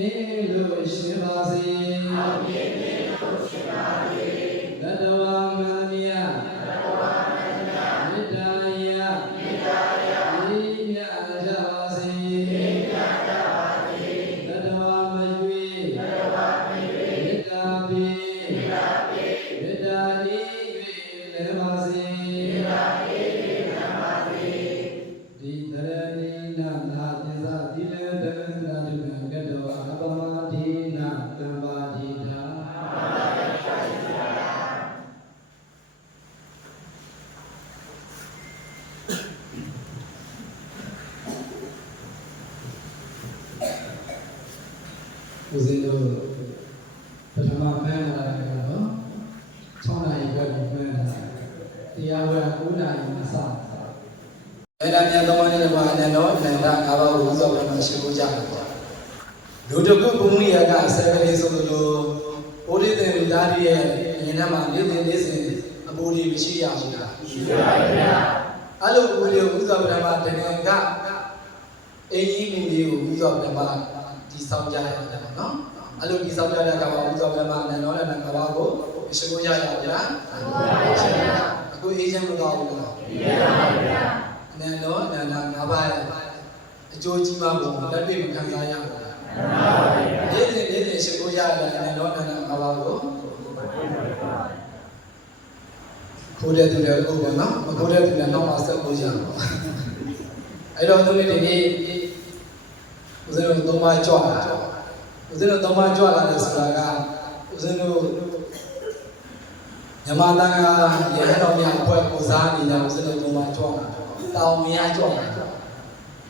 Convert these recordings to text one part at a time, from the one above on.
နေလို့ရှင်ပါစေ ဦးဇင်းတို့ပထမမှန်းလာတယ်ကတော့6နာရီပဲမှန်းလာတရားဝဲ9နာရီမှစအဲ့ဒါမြန်သောနေ့မှာအနန္တောအနန္တ၅ပါးကိုဥစ္စာဘုရားရှိခိုးကြတယ်လူတကုဘုံရိယကဆယ်ကလေးဆိုလို့ဘုရားတင်ဓာတ်ရဲ့ဉာဏ်မှာနေ့စဉ်အပူတွေမရှိရဘူးလားရှိပါပါဗျာအဲ့လိုဦးလေးဥစ္စာဘုရားမှာတကယ်ကအင်းကြီးမူလေးကိုဥစ္စာဘုရားဒီဆောင်ကြရတယ်နော်အဲ့လိုဒီဆောင်ကြတဲ့ကဘာဥစ္စာဘုရားအနန္တောနဲ့ငါးပါးကိုရှိခိုးကြရအောင်ဗျာအခုအေးချမ်းမတော်ဘူးလားအေးပါပါဗျာအနန္တောအနန္တငါးပါးရဲ့အကျိုးကြီးမှဘုံလက်တွေ့မခံစားရဘူးလားမှန်ပါပါဗျာနေ့စဉ်ရှိခိုးကြရတယ်အနန္တောအနန္တငါးပါးကိုခိုးတဲ့သူလည်းဟုတ်ပါနော်မခိုးတဲ့သူလည်းနောက်မှဆက်ခိုးကြပါအဲ့တော့သူတို့ဒီနေ့ဦးဇင်းတို့သုံးပါးကြွလာဦးဇင်းတို့သုံးပါးကြွလာတယ်ဆိုတာကဦးဇင်းတို့ညမတန်ကရဲတော်များအဖွဲ့ကိုစားနေတာဦးဇင်းတို့သုံးပါးကြွလာတောင်မြားကြွလာ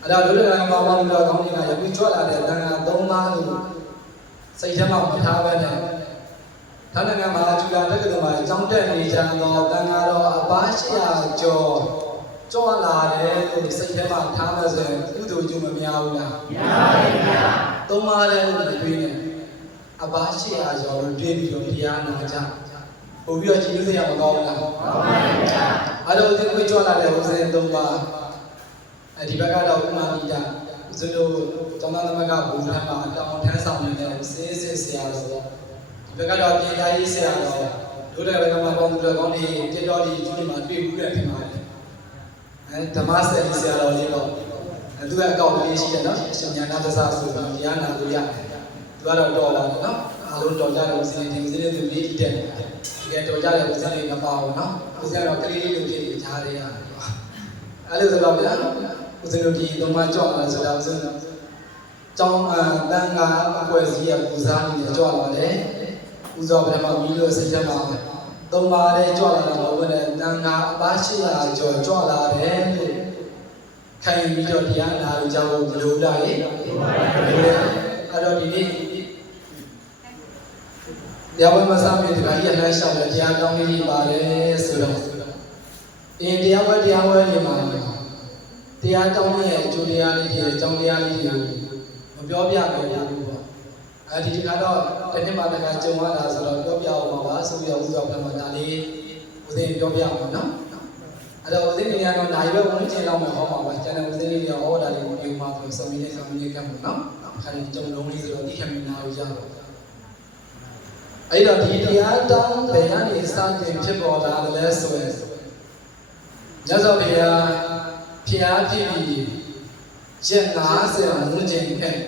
အဲ့တော့ဒုတိယကမှာဘာလို့ကောင်းနေတာယခုကြွလာတဲ့တန်ခါသုံးပါးလို့စိတ်ထဲမှာမထားပဲနဲ့ထာဏကမှာကျူလာတက္ကသိုလ်မှာကျောင်းတက်နေကြတော့တန်ခါတော့အပါ800ကျော်ကြွလာတယ်လို့စိတ်ထဲမှာထားမှဆိုရင်ကုသိုလ်ကျိုးမများဘူးလားများပါဘူးဗျာသုံးပါးလည်းလို့တွေးနေအပါ800ကျော်လို့တွေးပြီးတော့တရားနာကြပို့ပြီးတော့ကြည်လို့စရာမကောင်းဘူးလားမှန်ပါဗျာအဲ့တော့ဒီကိုကြွလာတဲ့ဦးဇင်းသုံးပါးဒီဘက်ကတော့ဥမာမိတာဦးဇင်းတို့ကျောင်းသားသမဂ္ဂဘုံထမ်းမှာတောင်းထမ်းဆောင်နေတဲ့စေးစစ်ဆရာတော်ဒီဘက်ကတော့ပြည်သားရေးဆရာတော်တို့တဲ့ဘက်ကမှာပေါင်းသူတော်ကောင်းတွေတိတော်ဒီကျွန်းမှာတွေ့ဘူးတဲ့ထင်ပါတယ်ဓမ္မစက်ဆရာတော်လေးတော့သူကအကောက်လေးရှိတယ်နော်အရှင်ညာနာသစ္စာဆိုပြီးတရားနာလို့ရတယ်သူကတော့တော်လာတယ်နော်အားလုံးတော်ကြတယ်ဦးဇင်းတွေဦးဇင်းတွေသူလေးတက်တယ်တကယ်တော်ကြတယ်ဦးဇင်းတွေမပါဘူးနော်ဦးဇင်းကတော့ကလေးလေးလိုဖြစ်နေထားတယ်ရတယ်အဲ့လိုဆိုတော့ဗျာဦးဇင်းတို့ဒီသုံးပါးကြောက်လာဆိုတော့ဦးဇင်းကျောင်းတန်ခါအဖွဲ့အစည်းရဲ့ပူဇာနေကြောက်လာတယ်ဦးဇော်ဗြဟ္မာမီးလို့စိတ်ထဲမှာသုံးပါးတဲ့ကြောက်လာတာဘုရားတန်ခါအပါ800ကျော်ကြောက်လာတယ်လို့ခံယူပြီးတော့တရားနာလို့ကြောက်ဖို့မလိုတာလေအဲ့တော့ဒီနေ့တရားဝဲမစားမြေဒီကကြီးအလှမ်းရှောက်တယ်တရားကောင်းလေးပါတယ်ဆိုတော့တရားဝဲနေမှာတရားတောင်းရဲ့အကျိုးတရားလေးတွေအကြောင်းတရားလေးတွေကိုမပြောပြဘူးပေါ့ဒီတစ်ခါတော့တနေ့မှတစ်ခါကြုံရတာဆိုတော့ပြောပြအောင်ပါပါဆိုပြီးတော့ဥစ္စာပြန်မှဒါလေးဦးသိပြောပြအောင်နော်အဲ့တော့ဦးသိနေရတော့နိုင်ပဲဝင်ချင်းလောက်မှဟောမှာပါကျန်တဲ့ဦးသိနေရဟောတာလေးကိုဒီမှာဆိုစုံနေကပ်မှာနော်ခါရင်ကြုံလုံးလေးဆိုတော့တိခမင်းနာလို့ရတော့အဲ့တော့ဒီတရားတောင်းဘယ်ကနေစတင်ဖြစ်ပေါ်လာတယ်လဲဆိုရင်ညဇောဘုရားဖျားဖြစ်ပြီးရက်90ဝန်းကျင်ခန့်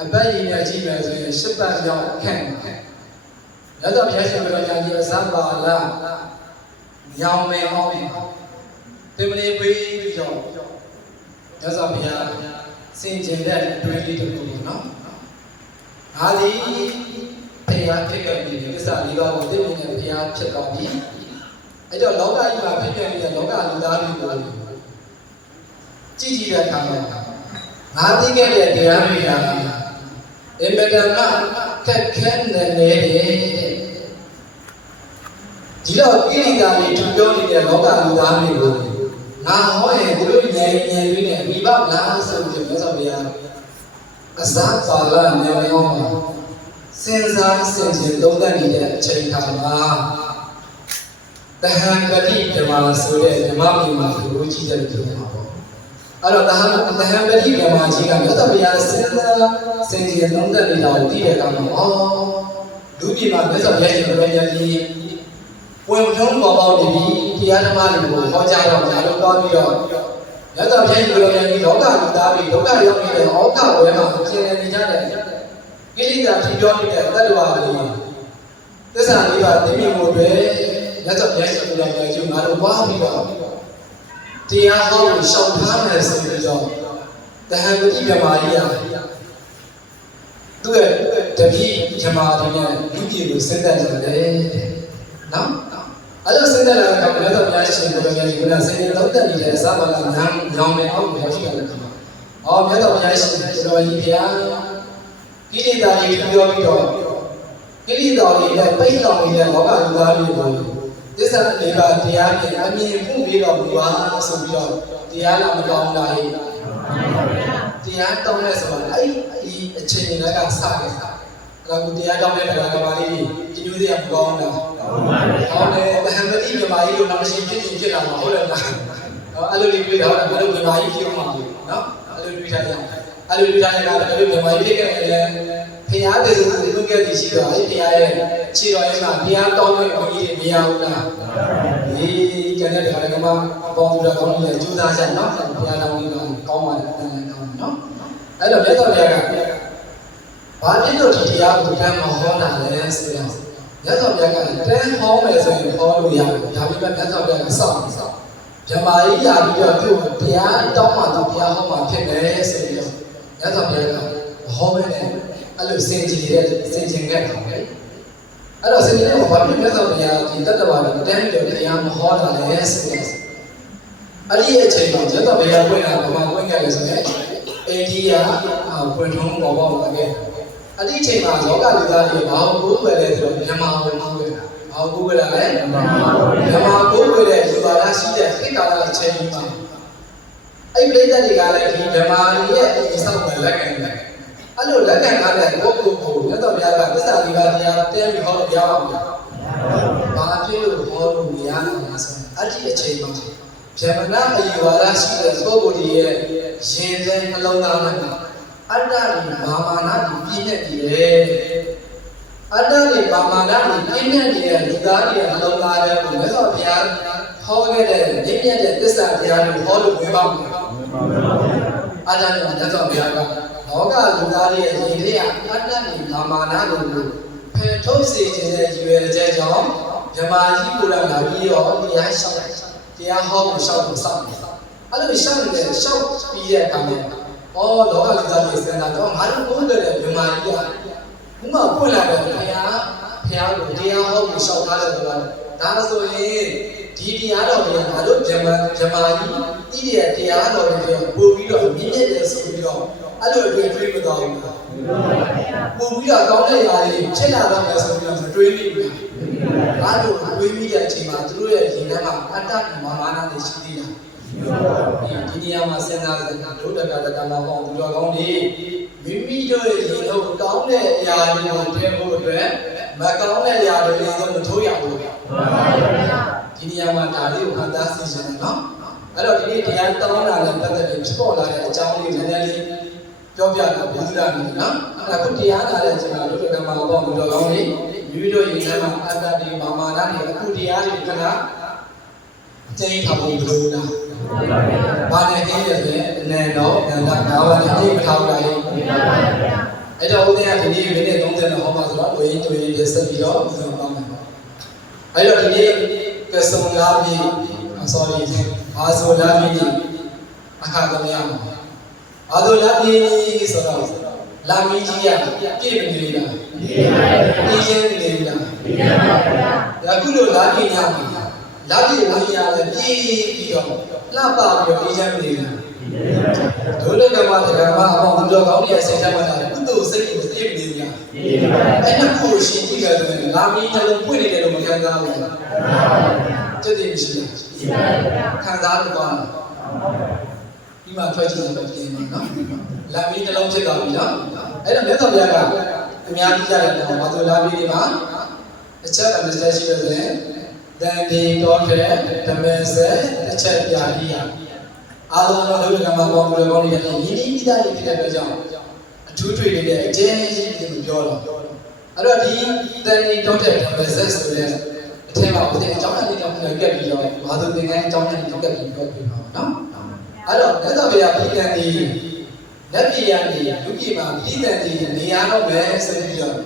အပတ်ရည်နဲ့ကြည့်မယ်ဆိုရင်10ပတ်ကျော်ခန့်လက်တော့ဖျားရှင်ဘုရားကြီးအစပါလာညောင်မယ်အောင်တင်မလေးပေးပြီးတော့ညဇောဘုရားစင်ကျင်တဲ့တွင်လေးတစ်ခုပေါ့နော်ဒါဒီဖျားဖြစ်ခဲ့ပြီးဒီကိစ္စလေးပါကိုသိမြင်တဲ့ဖျားဖြစ်သွားပြီအဲ့တော့လောကကြီးမှာဖြစ်ခဲ့တဲ့လောကလူသားတွေကိုကြည့်တဲ့အခါမှာငါသိခဲ့တဲ့တရားတွေကအင်မတန်မှခက်ခဲနေတယ်ဒီတော့ကိရိတာတွေထူပြောနေတဲ့လောကလူသားတွေကိုငါဟောရင်သူတို့ဉာဏ်လေးနဲ့အမိဘလားဆိုပြီးမြတ်စွာဘုရားအစပါလာနေရောမှာစဉ်းစားဆင်ခြင်သုံးသပ်နေတဲ့အချိန်ခါမှာတဟံပတိဓမ္မဆိုတဲ့ဓမ္မမြေမှာလူကိုကြည့်တဲ့ပြောမှာပေါ့အဲ့တော့တဟံပတိဓမ္မကြီးကမြတ်စွာဘုရားစဉ်းစားဆင်ခြင်သုံးသပ်နေတာကိုသိတဲ့အခါမှာလူပြည်မှာမြတ်စွာဘုရားရှင်ဘုရားကြီးဝင်ထုံးပေါ်ပေါက်နေပြီးတရားဓမ္မတွေကိုဟောကြားတော့ညာလို့ပြောပြီးတော့မြတ်စွာဘုရားရှင်ဘုရားကြီးလောကလူသားတွေဒုက္ခရောက်နေတဲ့ဩဃဝဲမှာကျင်လည်နေကြတဲ့ကိလေသာဖြစ်ပြောနေတဲ့တတ္တဝါတွေသစ္စာလေးပါသိမြင်ဖို့အတွက်မြတ်စွာဘုရားရှင်ဘုရားကြီးငါတို့ဝါပြီးတော့တရားဟောကိုရှောင်ထားမယ်ဆိုပြီးတော့တဟံပတိဓမ္မကြီးကသူ့ရဲ့တပည့်ဓမ္မတွေနဲ့လူပြည်ကိုစဉ်းစားကြတယ်နော်အဲ့လိုစဉ်းစားလာတဲ့အခါမြတ်စွာဘုရားရှင်ဘုရားကြီးကစဉ်းစားတော့တက်နေတဲ့အစပါကညောင်းမယ်အောက်ကိုရောက်ရှိတယ်ခါမှာမြတ်စွာဘုရားရှင်ဘုရားကြီးဘုရား ကိလေသာတွေပြောပြီးတော့ကိလေသာတွေနဲ့ပိတ်လောင်နေတဲ့လောကလူသားတွေကိုသစ္စာလေးပါးတရားဖြင့်အမြင်ဖွင့်ပြီးတော့ဘုရားဆိုပြီးတော့တရားလာမကောင်းတာဟဲ့တရားတောင်းလဲဆိုတာအဲ့ဒီအချိန်တွေကစခဲ့ဒါကတရားတောင်းတဲ့ခါကဘာလေးကြီးညိုသေးရမကောင်းလားဟောတယ်ဗဟမတိမြမာကြီးတို့နောက်ရှင်ဖြစ်လာမှာဟုတ်တယ်လားအဲ့လိုလေးတွေ့တော့အဲ့လိုမြမာကြီးဖြစ်မှာနော်အဲ့လိုတွေ့ထားကြအဲ့လိုတွေ့ထားတဲ့အခါအဲ့လိုမြမာကြီးဖြစ်ခဲ့တယ်ဖျားတဲ့လူတွေလုပ်ခဲ့ပြီးရှိတော့အဲ့ဖျားရဲ့ခြေတော်ရဲ့မှာဖျားတောင်းတဲ့ဘုန်းကြီးတွေမရဘူးလားဒီကျန်တဲ့ခါကမှပေါင်းပြီးတော့ကောင်းကြီးကျူးစားကြနော်ဖျားတော်ကြီးကကောင်းပါတယ်တန်တယ်ကောင်းနော်အဲ့တော့မြတ်စွာဘုရားကဘာဖြစ်လို့ဒီတရားကိုတန်းမဟောတာလဲဆိုတော့မြတ်စွာဘုရားကတန်းဟောမယ်ဆိုရင်ဟောလို့ရတယ်ဒါပေမဲ့မြတ်စွာဘုရားကစောင့်ဓမ္မကြီးလာပြီးတော့သူ့တရားတောင်းမှသူတရားဟောမှဖြစ်တယ်ဆိုပြီးတော့မြတ်စွာဘုရားကဟောမယ်နဲ့အဲ့လိုစင်ကြင်ခဲ့တာပဲအဲ့တော့စင်ကြင်ကဘာဖြစ်မြတ်စွာဘုရားဒီတတ္တဝါကိုတန်းပြီးတော့တရားမဟောတာလဲဆိုတော့အဲ့ဒီအချိန်မှာမြတ်စွာဘုရားပွင့်တာဘာမှပွင့်ခဲ့လဲဆိုရင်အိန္ဒိယပွင့်ထုံးပေါ်ပေါက်လာခဲ့အဲ့ဒီအချိန်မှာလောကလူသားတွေဘာကိုကိုယ်ပဲလဲဆိုတော့မြန်မာကိုကိုယ်ပဲဘာကိုကိုယ်ပဲလဲမြန်မာကိုယ်ပဲတဲ့ယူပါလားရှိတဲ့ခေတ်ကာလအချိန်မှာအဲ့ပြိတ္တတွေကလည်းဒီမြန်မာရဲ့အဆောက်အဦလက်ခံတယ်အဲ့လိုလက်ခံထားတဲ့ပုဂ္ဂိုလ်ကိုမြတ်စွာဘုရားကသစ္စာလေးပါးတရားတဲပြီးဟောလို့ရပါမယ်ဘာဖြစ်လို့ဟောလို့မရနိုင်လဲဆိုတော့အဲ့ဒီအချိန်မှာဗြဟ္မဏအယူဝါဒရှိတဲ့ပုဂ္ဂိုလ်တွေရဲ့ရင်ထဲနှလုံးသားထဲမှာအတ္တတွေမာမာနတွေပြည့်နေတယ်အတ္တတွေမာမာနတွေပြည့်နေနေတဲ့လူသားတွေရဲ့နှလုံးသားထဲကိုမြတ်စွာဘုရားဟောခဲ့တဲ့မြင့်မြတ်တဲ့သစ္စာတရားတွေဟောလို့ဝင်ပါမယ်အတ္တတွေမြတ်စွာဘုရားကလောကလူသားတွေရဲ့ရင်ထဲကအတ္တတွေမာမာနတွေကိုဖယ်ထုတ်စေခြင်းတဲ့ရည်ရွယ်ချက်ကြောင့်မြမကြီးကိုယ်တော်လာပြီးတော့တရားရှောက်တရားဟောဖို့ရှောက်ဖို့စောင့်တယ်အဲ့လိုရှောက်နေတဲ့ရှောက်ပြီးတဲ့အခါမှာလောကလူသားတွေစဉ်းစားတော့ငါတို့ကိုယ်တည်းမြမကြီးကဘုမပွင့်လာတဲ့ဘုရားကိုတရားဟောဖို့ရှောက်ထားတဲ့ဆိုတာဒါဆိုရင်ဒီတရားတော်တွေကငါတို့မြမကြီးဤတဲ့တရားတော်တွေပို့ပြီးတော့မြင့်မြတ်တယ်ဆိုပြီးတော့အဲ့လိုတွေးမသွားဘူးပို့ပြီးတော့ကောင်းတဲ့ຢာတွေဖြစ်လာတော့မယ်ဆိုပြီးတော့မတွေးမိဘူးအဲ့လိုတွေးမိတဲ့အချိန်မှာသူတို့ရဲ့ရင်ထဲမှာအတ္တမာမာနတွေရှိသေးတာဒီနေရာမှာစဉ်းစားစကားဒုတကတကမှာဟောသူတော်ကောင်းတွေမိမိတို့ရဲ့ရင်တို့ကောင်းတဲ့အရာတွေကိုတည်ဖို့အတွက်မကောင်းတဲ့အရာတွေကိုမထိုးရဘူးဒီနေရာမှာဒါလေးကိုခံစားသိချင်တယ်နော်အဲ့တော့ဒီနေ့တရားတောင်းတာနဲ့ပတ်သက်ပြီးဖြစ်ပေါ်လာတဲ့အကြောင်းလေးနည်းနည်းလေးပြောပြတာဘုရားနေနော်အဲ့ဒါကိုတရားနာတဲ့အချိန်မှာဒုတကမှာဟောသူတော်ကောင်းတွေမိမိတို့ရင်ထဲမှာအတ္တတွေမာမာနတွေအခုတရားတွေခဏကျင်းထားဖို့လိုလားဘာနဲ့ကျင်းရလဲအနေတော့ငါကငါးပါးနဲ့အိမ်မထားဘူးလားအဲ့တော့ဦးသိန်းကဒီနေ့မိနစ်30နဲ့ဟောမှာဆိုတော့တွေ့ရင်ဆက်ပြီးတော့ပြောပါမယ်အဲ့တော့ဒီနေ့ကစုံလာပြီး sorry အာဇောလာပြီးအခါသမယမှာအာဇောလာပြီးဆိုတော့လာမီကြီးရပြည့်မနေလားပြည့်ချင်းနေလားအခုလိုလာပြီးညမှာလာပြီးဝင်ရလဲပြေးပြီးတော့လှပပြီးတော့အေးချမ်းနေတယ်ဒုလကမတရားမအပေါင်းသူတော်ကောင်းရဲ့စိတ်ထဲမှာကုသိုလ်စိတ်ကိုသိနေကြအဲ့ဒါကိုရှင်ကြည့်ရတယ်လာပြီးနှလုံးပွင့်နေတယ်လို့မခံစားဘူးတက်တယ်မရှိဘူးခံစားလို့ကောင်းတယ်ဒီမှာထွက်ကြည့်လို့ပြင်မှာနော်လာပြီးနှလုံးဖြစ်သွားပြီနော်အဲ့တော့မြတ်စွာဘုရားကအများကြီးကြားတယ်ဘာလို့လာပြီးဒီမှာအချက်အမြတ်ရှိတယ်ဆိုရင်တန်ဒီတော်တဲ့ဓမ္မစက်အချက်ပြပြီးရအာလုံးတော်တို့ကမှပေါင်းလို့ကောင်းနေတယ်ယဉ်ကျေးမိသားစုဖြစ်တဲ့အတွက်ကြောင့်အထူးတွေ့နေတဲ့အကျဉ်းကြီးကိုပြောတော့အဲ့တော့ဒီတန်ဒီတော်တဲ့ဓမ္မစက်ဆိုတဲ့အထက်မှာဘုရားအကြောင်းအရာတွေပြန်ကပ်ပြီးတော့ဘာလို့သင်္ကန်းအကြောင်းအရာတွေကပ်ပြီးပြောပြပါနော်အဲ့တော့မြတ်စွာဘုရားပြည်တန်ဒီလက်ပြည်ရနေလူပြည်မှာပြည်တန်ဒီနေရာတော့ပဲဆိုပြီးတော့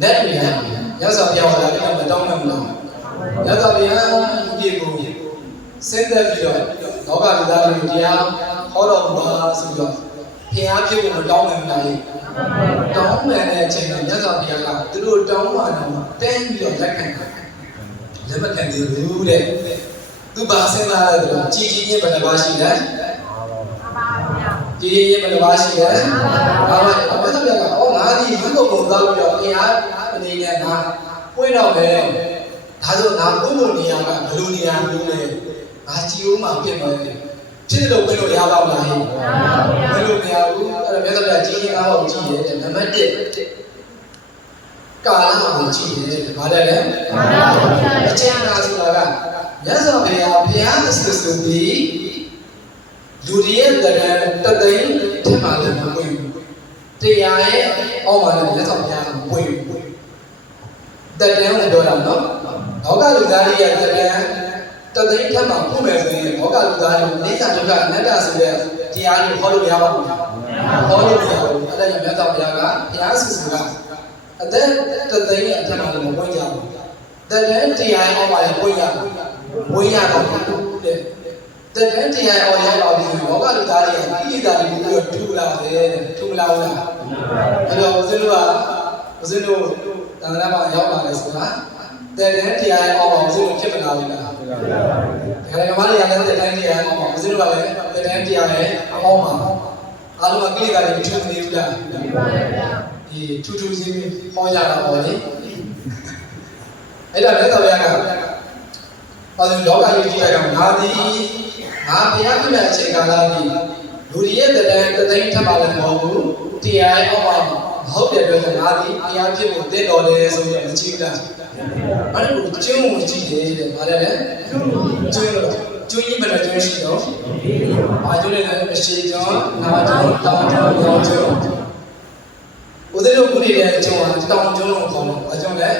လက်ပြည်ရမြတ်စွာဘုရားဟောတာကမတောင်းမှမလားရသော်ဗျာဒီပြေကိုစဉ်းသက်ပြီးတော့လောကလူသားတွေကိုတရားဟောတော်မူပါဆိုတော့ဖျားဖြစ်ဖို့မတောင်းနိုင်ဘူးတောင်းမှန်တဲ့အချိန်မှာမြတ်စွာဘုရားကသူတို့တောင်းမှတော့တန်းပြီးတော့လက်ခံတယ်လက်မခံသေးဘူးတဲ့သူပါစဉ်းစားရတယ်ဆိုတော့ကြည်ကြည်ချင်းဘယ်နှပါရှိလဲကြည်ကြည်ချင်းဘယ်နှပါရှိလဲဘာမှမြတ်စွာဘုရားက ဒီလူ့ဘုံသွားပြီးတော့တရားအနေနဲ့ငါပွင့်တော့မယ်ဒါဆိုငါပွင့်လို့နေရာကဘယ်လိုနေရာမျိုးလဲငါကြည်ဦးမှာဖြစ်မယ်ဖြစ်လို့ပွင့်လို့ရပါ့မလားဟဲ့ဘယ်လိုမရဘူးအဲ့တော့မြတ်စွာဘုရားကြီးကြီးကားတော့ကြည့်တယ်နံပါတ်1ကာလကိုကြည့်တယ်ဗါတယ်လေအကျဉ်းသားဆိုတာကမြတ်စွာဘုရားဘုရားသခင်ဆိုပြီးလူတွေရဲ့တသိန်းထင်မှလည်းမပွင့်ဘူးတရားရဲ့အောက်မှာလည်းမြတ်စွာဘုရားကပွင့်ဘူးတတန်းကိုပြောတာနော်ဘောကလူသားတွေရဲ့တသိန်းထက်မှပွင့်မယ်ဆိုရင်ဘောကလူသားတွေနေကဒုက္ခအနတ္တဆိုတဲ့တရားတွေဟောလို့ရပါ့မလားဟောလို့မရဘူးအဲ့ဒါကြောင့်မြတ်စွာဘုရားကဘုရားဆူဆူကအသက်တသိန်းရဲ့အထက်မှာလည်းမပွင့်ကြဘူးတတန်းတရားအောက်မှာလည်းပွင့်ရဘူးဝေးရတော့တဲ့တကယ်တရားအောင်ရောက်လာပြီဘောကလူသားတွေကကိလေသာတွေပြီးတော့ထူလာတယ်ထူလာဘူးလားအဲ့တော့ဦးဇင်းတို့တန်ခါးမှာရောက်လာတယ်ဆိုတာတကယ်တရားအောင်ဦးဇင်းတို့ဖြစ်မလာဘူးလားဒါကြတဲ့မားတွေကလည်းတကယ်တရားအောင်ဦးဇင်းတို့ကလည်းတကယ်တရားရဲ့အောင်ပါအားလုံးကကိလေသာတွေမထူနေဘူးလားထူပါရဲ့ဗျာဒီထူးချင်းဟောရတာပေါ့လေအဲ့ဒါလည်းတော့ရတာဘာလို့လောကကြီးကြည့်လိုက်တော့ငါဒီငါဘုရားပြည့်တဲ့အချိန်ကာလကြီးလူတွေရဲ့တသိန်းထပ်ပါလည်းမဟုတ်ဘူးတရားရဲ့အောက်မှာမဟုတ်တဲ့အတွက်ငါဒီဘုရားဖြစ်ဖို့တင့်တော်တယ်ဆိုပြီးမကြည့်ဘူးလားအဲ့ဒါကိုကျုံးဝင်ကြည့်တယ်တဲ့ဗါတယ်လေကျုံးကြီးဘယ်လိုကျုံးရှိတော့ဘာကျုံးလဲအရှိကျော်နာကျော်တောင်ကျော်ရောင်ကျော်ဦးဇင်းတို့ခုနေတဲ့အကျုံးကတောင်ကျုံးလို့ခေါ်တယ်။အကျုံးလဲ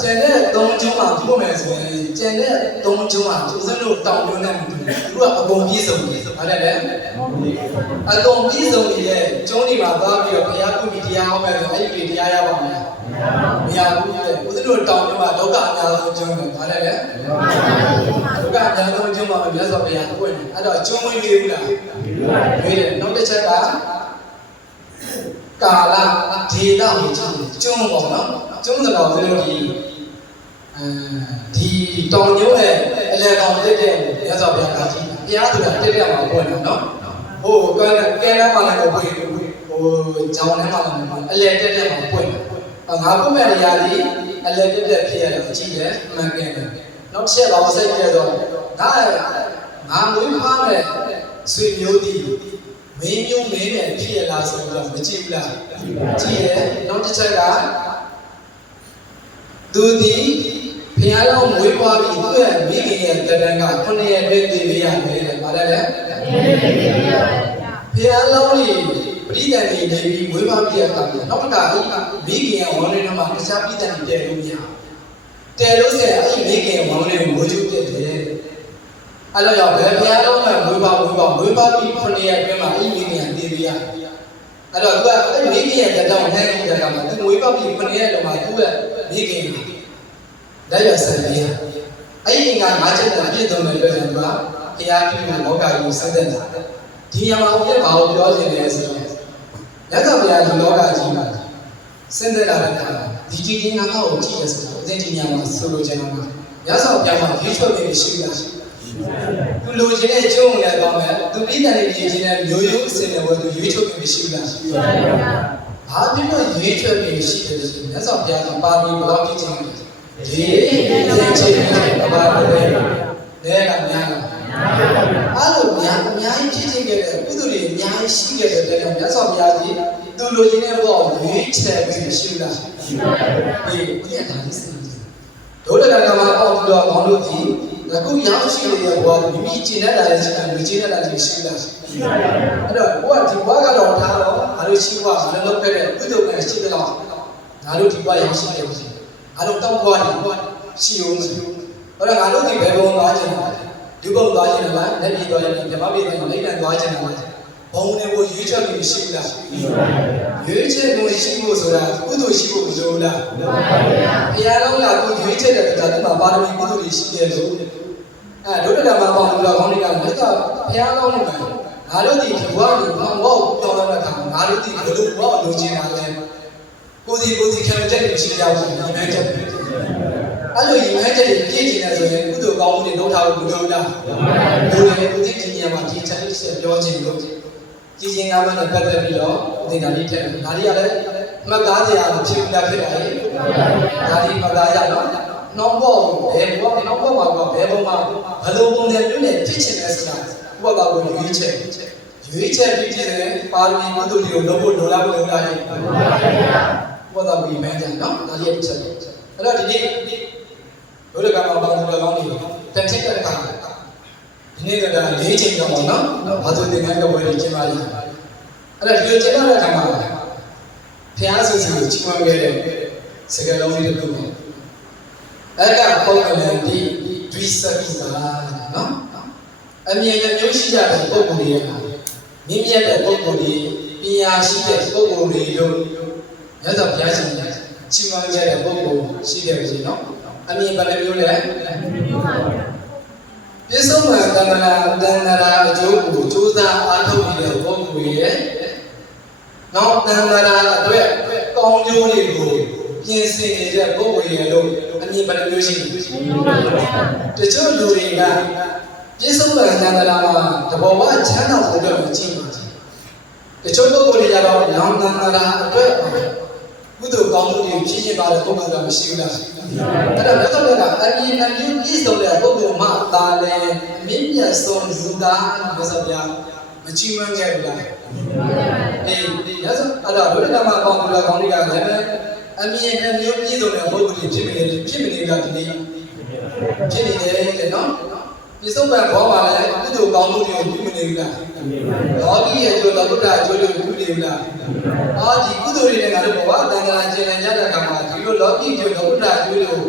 ကျန်တဲ့၃ကျုံးမှာပြုမယ်ဆိုရင်ကျန်တဲ့၃ကျုံးကဦးဇင်းတို့တောင်ကျုံးနဲ့မတူဘူး။သူကအကုန်ပြည့်စုံတယ်။ဟုတ်တယ်လေ။အကုန်ပြည့်စုံနေတဲ့ကျုံးတွေမှာသွားပြီးတော့ဘုရားပြုပြီးတရားဟောမယ်ဆိုအဲ့ဒီတရားရပါမယ်။မရဘူးတဲ့။ဦးဇင်းတို့တောင်ကျုံးကဒုက္ခအများဆုံးကျုံးတယ်။ဟုတ်တယ်လေ။ဒုက္ခအများဆုံးကျုံးမှာမြတ်စွာဘုရားပွင့်တယ်။အဲ့တော့ကျုံးမွေးဘူးလား။မေးတယ်။နောက်တစ်ချက်ကကာလဒေတာကိုကြည့်ကျုံးပေါ့နော်ကျုံးတဲ့တော်ဆိုလို့ဒီတောင်ကျုံးရဲ့အလယ်ကောင်တက်တဲ့ရသော်ဘုရားကကြည့်ဘုရားဆိုတာတက်တဲ့မှာပွင့်တယ်နော်ဟိုကဲနားမှာလည်းပွင့်ဟိုဂျောင်းထဲမှာလည်းပွင့်အလယ်တက်တဲ့မှာပွင့်ငါပုံမဲ့နေရာကြီးအလယ်တက်တဲ့ဖြစ်ရတယ်ကြည့်တယ်မှန်ကန်တယ်နောက်တစ်ချက်တော့စိတ်ကြဲတော့ဒါငါမွေးဖားတဲ့ဆွေမျိုးတီမင်းမျိုးမင်းနဲ့ဖြစ်ရလားဆိုတော့မကြည့်ဘူးလားကြည့်တယ်နောက်တစ်ချက်ကသူဒီဘုရားတော်မွေးပွားပြီးသူ့ရဲ့မိခင်ရဲ့တရံက9ရက်တည်းတည်ရရတယ်တဲ့ပါတယ်လေဘုရားတော်ကြီးပရိသတ်တွေနေပြီးမွေးပွားပြီးတဲ့အခါမှာနောက်တစ်ခါမိခင်ရဲ့ဝမ်းလေးထဲမှာတခြားပရိသတ်တွေတည်လို့မရတယ်လို့ဆိုရင်အဲ့ဒီမိခင်ရဲ့ဝမ်းလေးကိုမွေးချုပ်တဲ့တယ်အဲ့တော့ရောက်ဘယ်ဘုရားတော်မှမွေးပွားပြီး9ရက်အတွင်းမှာအဲ့ဒီမိခင်ကတည်ပြီးရအဲ့တော့သူကအဲ့မိခင်ရဲ့တောင်းဟဲနေတဲ့ကမှာသူမွေးပွားပြီး9ရက်လောက်မှာသူ့ရဲ့မိခင်လက်ရဆက်ပြီးအဲ့ဒီငါငါချက်တာပြည့်စုံတဲ့အတွက်ကြောင့်သူကဘုရားပြုလို့လောကကြီးကိုဆက်တဲ့တာဒီညမှာဘုရားဘာကိုပြောချင်လဲဆိုတော့လက်တော်ဘုရားဒီလောကကြီးမှာဆင်းသက်လာတဲ့အခါဒီကြည်ချင်းငါ့ကိုကြည့်ရဆိုတော့အင်းဒီညမှာဆိုလိုချင်တာကညဆောက်ပြမှာရွေးချယ်နေရှိလားသူလိုချင်တဲ့ကျုံးလည်းတော့မယ်သူပြည်တယ်နေခြင်းနဲ့မျိုးရိုးအစင်တွေသူရွေးချယ်နေရှိလားဘာဖြစ်လို့ရွေးချယ်နေရှိတယ်ဆိုညဆောက်ပြကပါပြီးဘလောက်ကြည့်ချင်လဲဒီသင်္ချေဘာလဲလဲကများလားအဲ့လိုများအများကြီးကြည့်ခဲ့တဲ့ကုသိုလ်တွေအများကြီးရှိခဲ့တဲ့တဲ့မြတ်စွာဘုရားကြီးသူလိုချင်တဲ့ဘောရွေးချယ်ပြီးရှိလားရှိပါတယ်ဒီဘုရားဒါလေးစင်ဒုဒကကမှာပေါ့ပြီးတော့ဘောလို့ဒီအခုရောက်ရှိနေတဲ့ဘောမိမိကျင့်တတ်တာလည်းရှိတယ်မကျင့်တတ်တာလည်းရှိလားရှိပါတယ်အဲ့တော့ဘောကဒီဘောကတော့ဒါတော့ငါတို့ရှိဖို့ကမလုပ်ခဲ့တဲ့ကုသိုလ်ကရှိတဲ့တော့ငါတို့ဒီဘောရောက်ရှိတယ်အားလုံးတောက်ခွာနေရှိအောင်မရှိဘူး။အဲ့တော့ငါတို့ဒီဘယ်ဘုံသွားခြင်းလဲ။ဒီဘုံသွားခြင်းလား။လက်ပြီးသွားခြင်းလား။ဓမ္မပြည်သွားလိမ့်တန်သွားခြင်းလား။ဘုံတွေကိုရွေးချယ်ပြီးရှိဘူးလား။ရှိပါဘူး။ရွေးချယ်လို့ရှိဖို့ဆိုတာကုသိုလ်ရှိဖို့မလိုလား။လိုပါဗျာ။ဘုရားလုံးကသူရွေးချယ်တဲ့တရားဒီမှာပါရမီကုသိုလ်တွေရှိတယ်လို့။ဒုဒ္ဒကမှာပေါ့လူတော်ကောင်းတွေကမြတ်ကဘုရားလုံးနဲ့ငါတို့ဒီဘဝကိုဘောပြောင်းတဲ့အခါငါတို့ဒီဘယ်လိုဘောလိုချင်တာလဲ။ကိုစီခံချက်တွေရှိကြဘူးဒီမဲ့ချက်အဲ့လိုဒီမဲ့ချက်တွေပြည့်ကျင်နေဆိုရင်ကုသိုလ်ကောင်းမှုတွေလုပ်ထားဖို့မလိုလားလိုတယ်ဒီဒီညမှာဒီချက်လေးဆက်ပြောချင်လို့ ကြည်ချင်းကားမှလည်းပတ်သက်ပြီးတော့သင်္ကန်းလေးထည့်တယ်ဒါတွေကလည်းမှတ်သားစရာကိုဖြစ်တာဖြစ်တယ်ဒါဒီမှတ်သားရတော့နောက်ဘောဘယ်ဘောနောက်ဘောမှာဘယ်ဘောမှာဘယ်လိုပုံစံမျိုးနဲ့ဖြစ်ချင်လဲဆိုတာဥပဒေကိုရွေးချက်ပြီးဖြစ်တယ်ပါရမီကုသိုလ်တွေကိုလုပ်ဖို့လိုလားမလိုလားဥပဒေကိုမှန်းကြနော်ဒါလေးတစ်ချက်အဲ့တော့ဒီနေ့ဘုရားကမှာပေါင်းတော်ကောင်းနေတက်ထက်တဲ့အခါဒီနေ့က၄ချိန်တော့ပေါ့နော်ဘာလို့သင်္ကန်းကဝယ်နေချင်းပါလဲအဲ့တော့ဒီလိုချိန်ရတဲ့အခါမှာဘုရားဆိုစီကိုချီးမွမ်းခဲ့တဲ့စကားလုံးလေးတစ်ခုပေါ့အဲ့ကပုံမှန်ဒီဒွိစကိပါနော်အမြင်မျိုးရှိကြတဲ့ပုံပုံတွေကမြင့်မြတ်တဲ့ပုံပုံတွေပညာရှိတဲ့ပုံပုံတွေလို့မြတ်စွာဘုရားရှင်ချီးမွမ်းခဲ့တဲ့ပုံပုံရှိတယ်ပြီနော်အမြင်ဘယ်လိုမျိုးလဲပြစ္ဆုတ်မှန်တဏ္ဍာအကျိုးကိုစူးစမ်းအားထုတ်နေတဲ့ပုဂ္ဂိုလ်ရဲ့နောက်တဏ္ဍာအတွက်ကောင်းကျိုးတွေကိုပြင်ဆင်နေတဲ့ပုဂ္ဂိုလ်ရဲ့လို့အမြင်ဘယ်လိုမျိုးရှိလဲတချို့လူတွေကပြစ္ဆုတ်မှန်တဏ္ဍာမှာတဘောဝချမ်းသာဖို့အတွက်ကြည့်ပါတချို့ပုဂ္ဂိုလ်တွေကတော့နောင်တဏ္ဍာအတွက်ကုသိုလ်ကောင်းမှုတွေဖြည့်ရင်ပါတဲ့ပုဂ္ဂိုလ်ကမရှိဘူးလားအဲ့တော့မြတ်စွာဘုရားကအမြင်နဲ့ပြည့်စုံတဲ့ပုဂ္ဂိုလ်မှသာလေအမြင့်မြတ်ဆုံးလူသားမြတ်စွာဘုရားမချီးမွမ်းခဲ့ဘူးလားအေးမြတ်စွာအဲ့တော့ဘုရားမှာပေါင်းလို့ကောင်းတွေကလည်းအမြင်နဲ့ပြည့်စုံတဲ့ပုဂ္ဂိုလ်တွေဖြစ်မနေကဒီနေ့ဖြစ်နေတယ်တဲ့နော်ပြစ္ဆုတ်ပံဘောပါလေကုသိုလ်ကောင်းမှုတွေကိုပြုမနေဘူးလားလောကီရဲ့အကျိုးတော်ဘုရားအကျိုးတွေပြုနေဘူးလားဒီကုသိုလ်တွေနဲ့ငါတို့ဘဝတန်ခါကျင်လည်ကြတဲ့အခါမှာဒီလိုလောကီကျိုးတော်ဘုရားအကျိုးတွေကို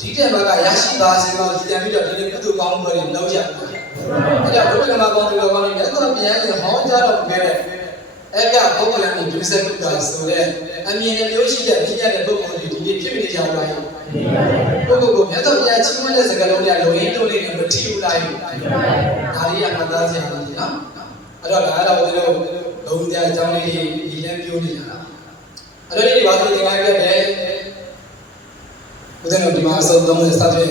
ဒီတဲ့ဘက်ကရရှိပါစေလို့ကြံပြီးတော့ဒီလိုကုသိုလ်ကောင်းမှုတွေလုပ်ကြတယ်အဲ့ဒါဘုရားမှာကောင်းလို့ကောင်းလို့မြတ်စွာဘုရားရဲ့ဟောကြားတော်မူခဲ့တဲ့အဲ့ကပုဂ္ဂလန်ကိုဒုစကုတ္တဆိုတဲ့အမြင်နဲ့မျိုးရှိတဲ့ပြည့်ရတဲ့ပုဂ္ဂိုလ်တွေဒီနေ့ဖြစ်နေကြပါလားပုဂ္ဂိုလ်ကိုမြတ်စွာဘုရားချီးမွမ်းတဲ့စကားလုံးတွေကလုံရင်းတိုးလေးနဲ့မထီဘူးလားဒါလေးကမှတ်သားစရာလေးနော်အဲ့တော့ဒါကတော့ဒီလိုလုံကြအကြောင်းလေးတွေဒီလည်းပြောနေကြတာအဲ့တော့ဒီဘာသာသင်္ကန်းပြတဲ့ဦးဇင်းတို့ဒီမှာအစုံသုံးတဲ့စတဲ့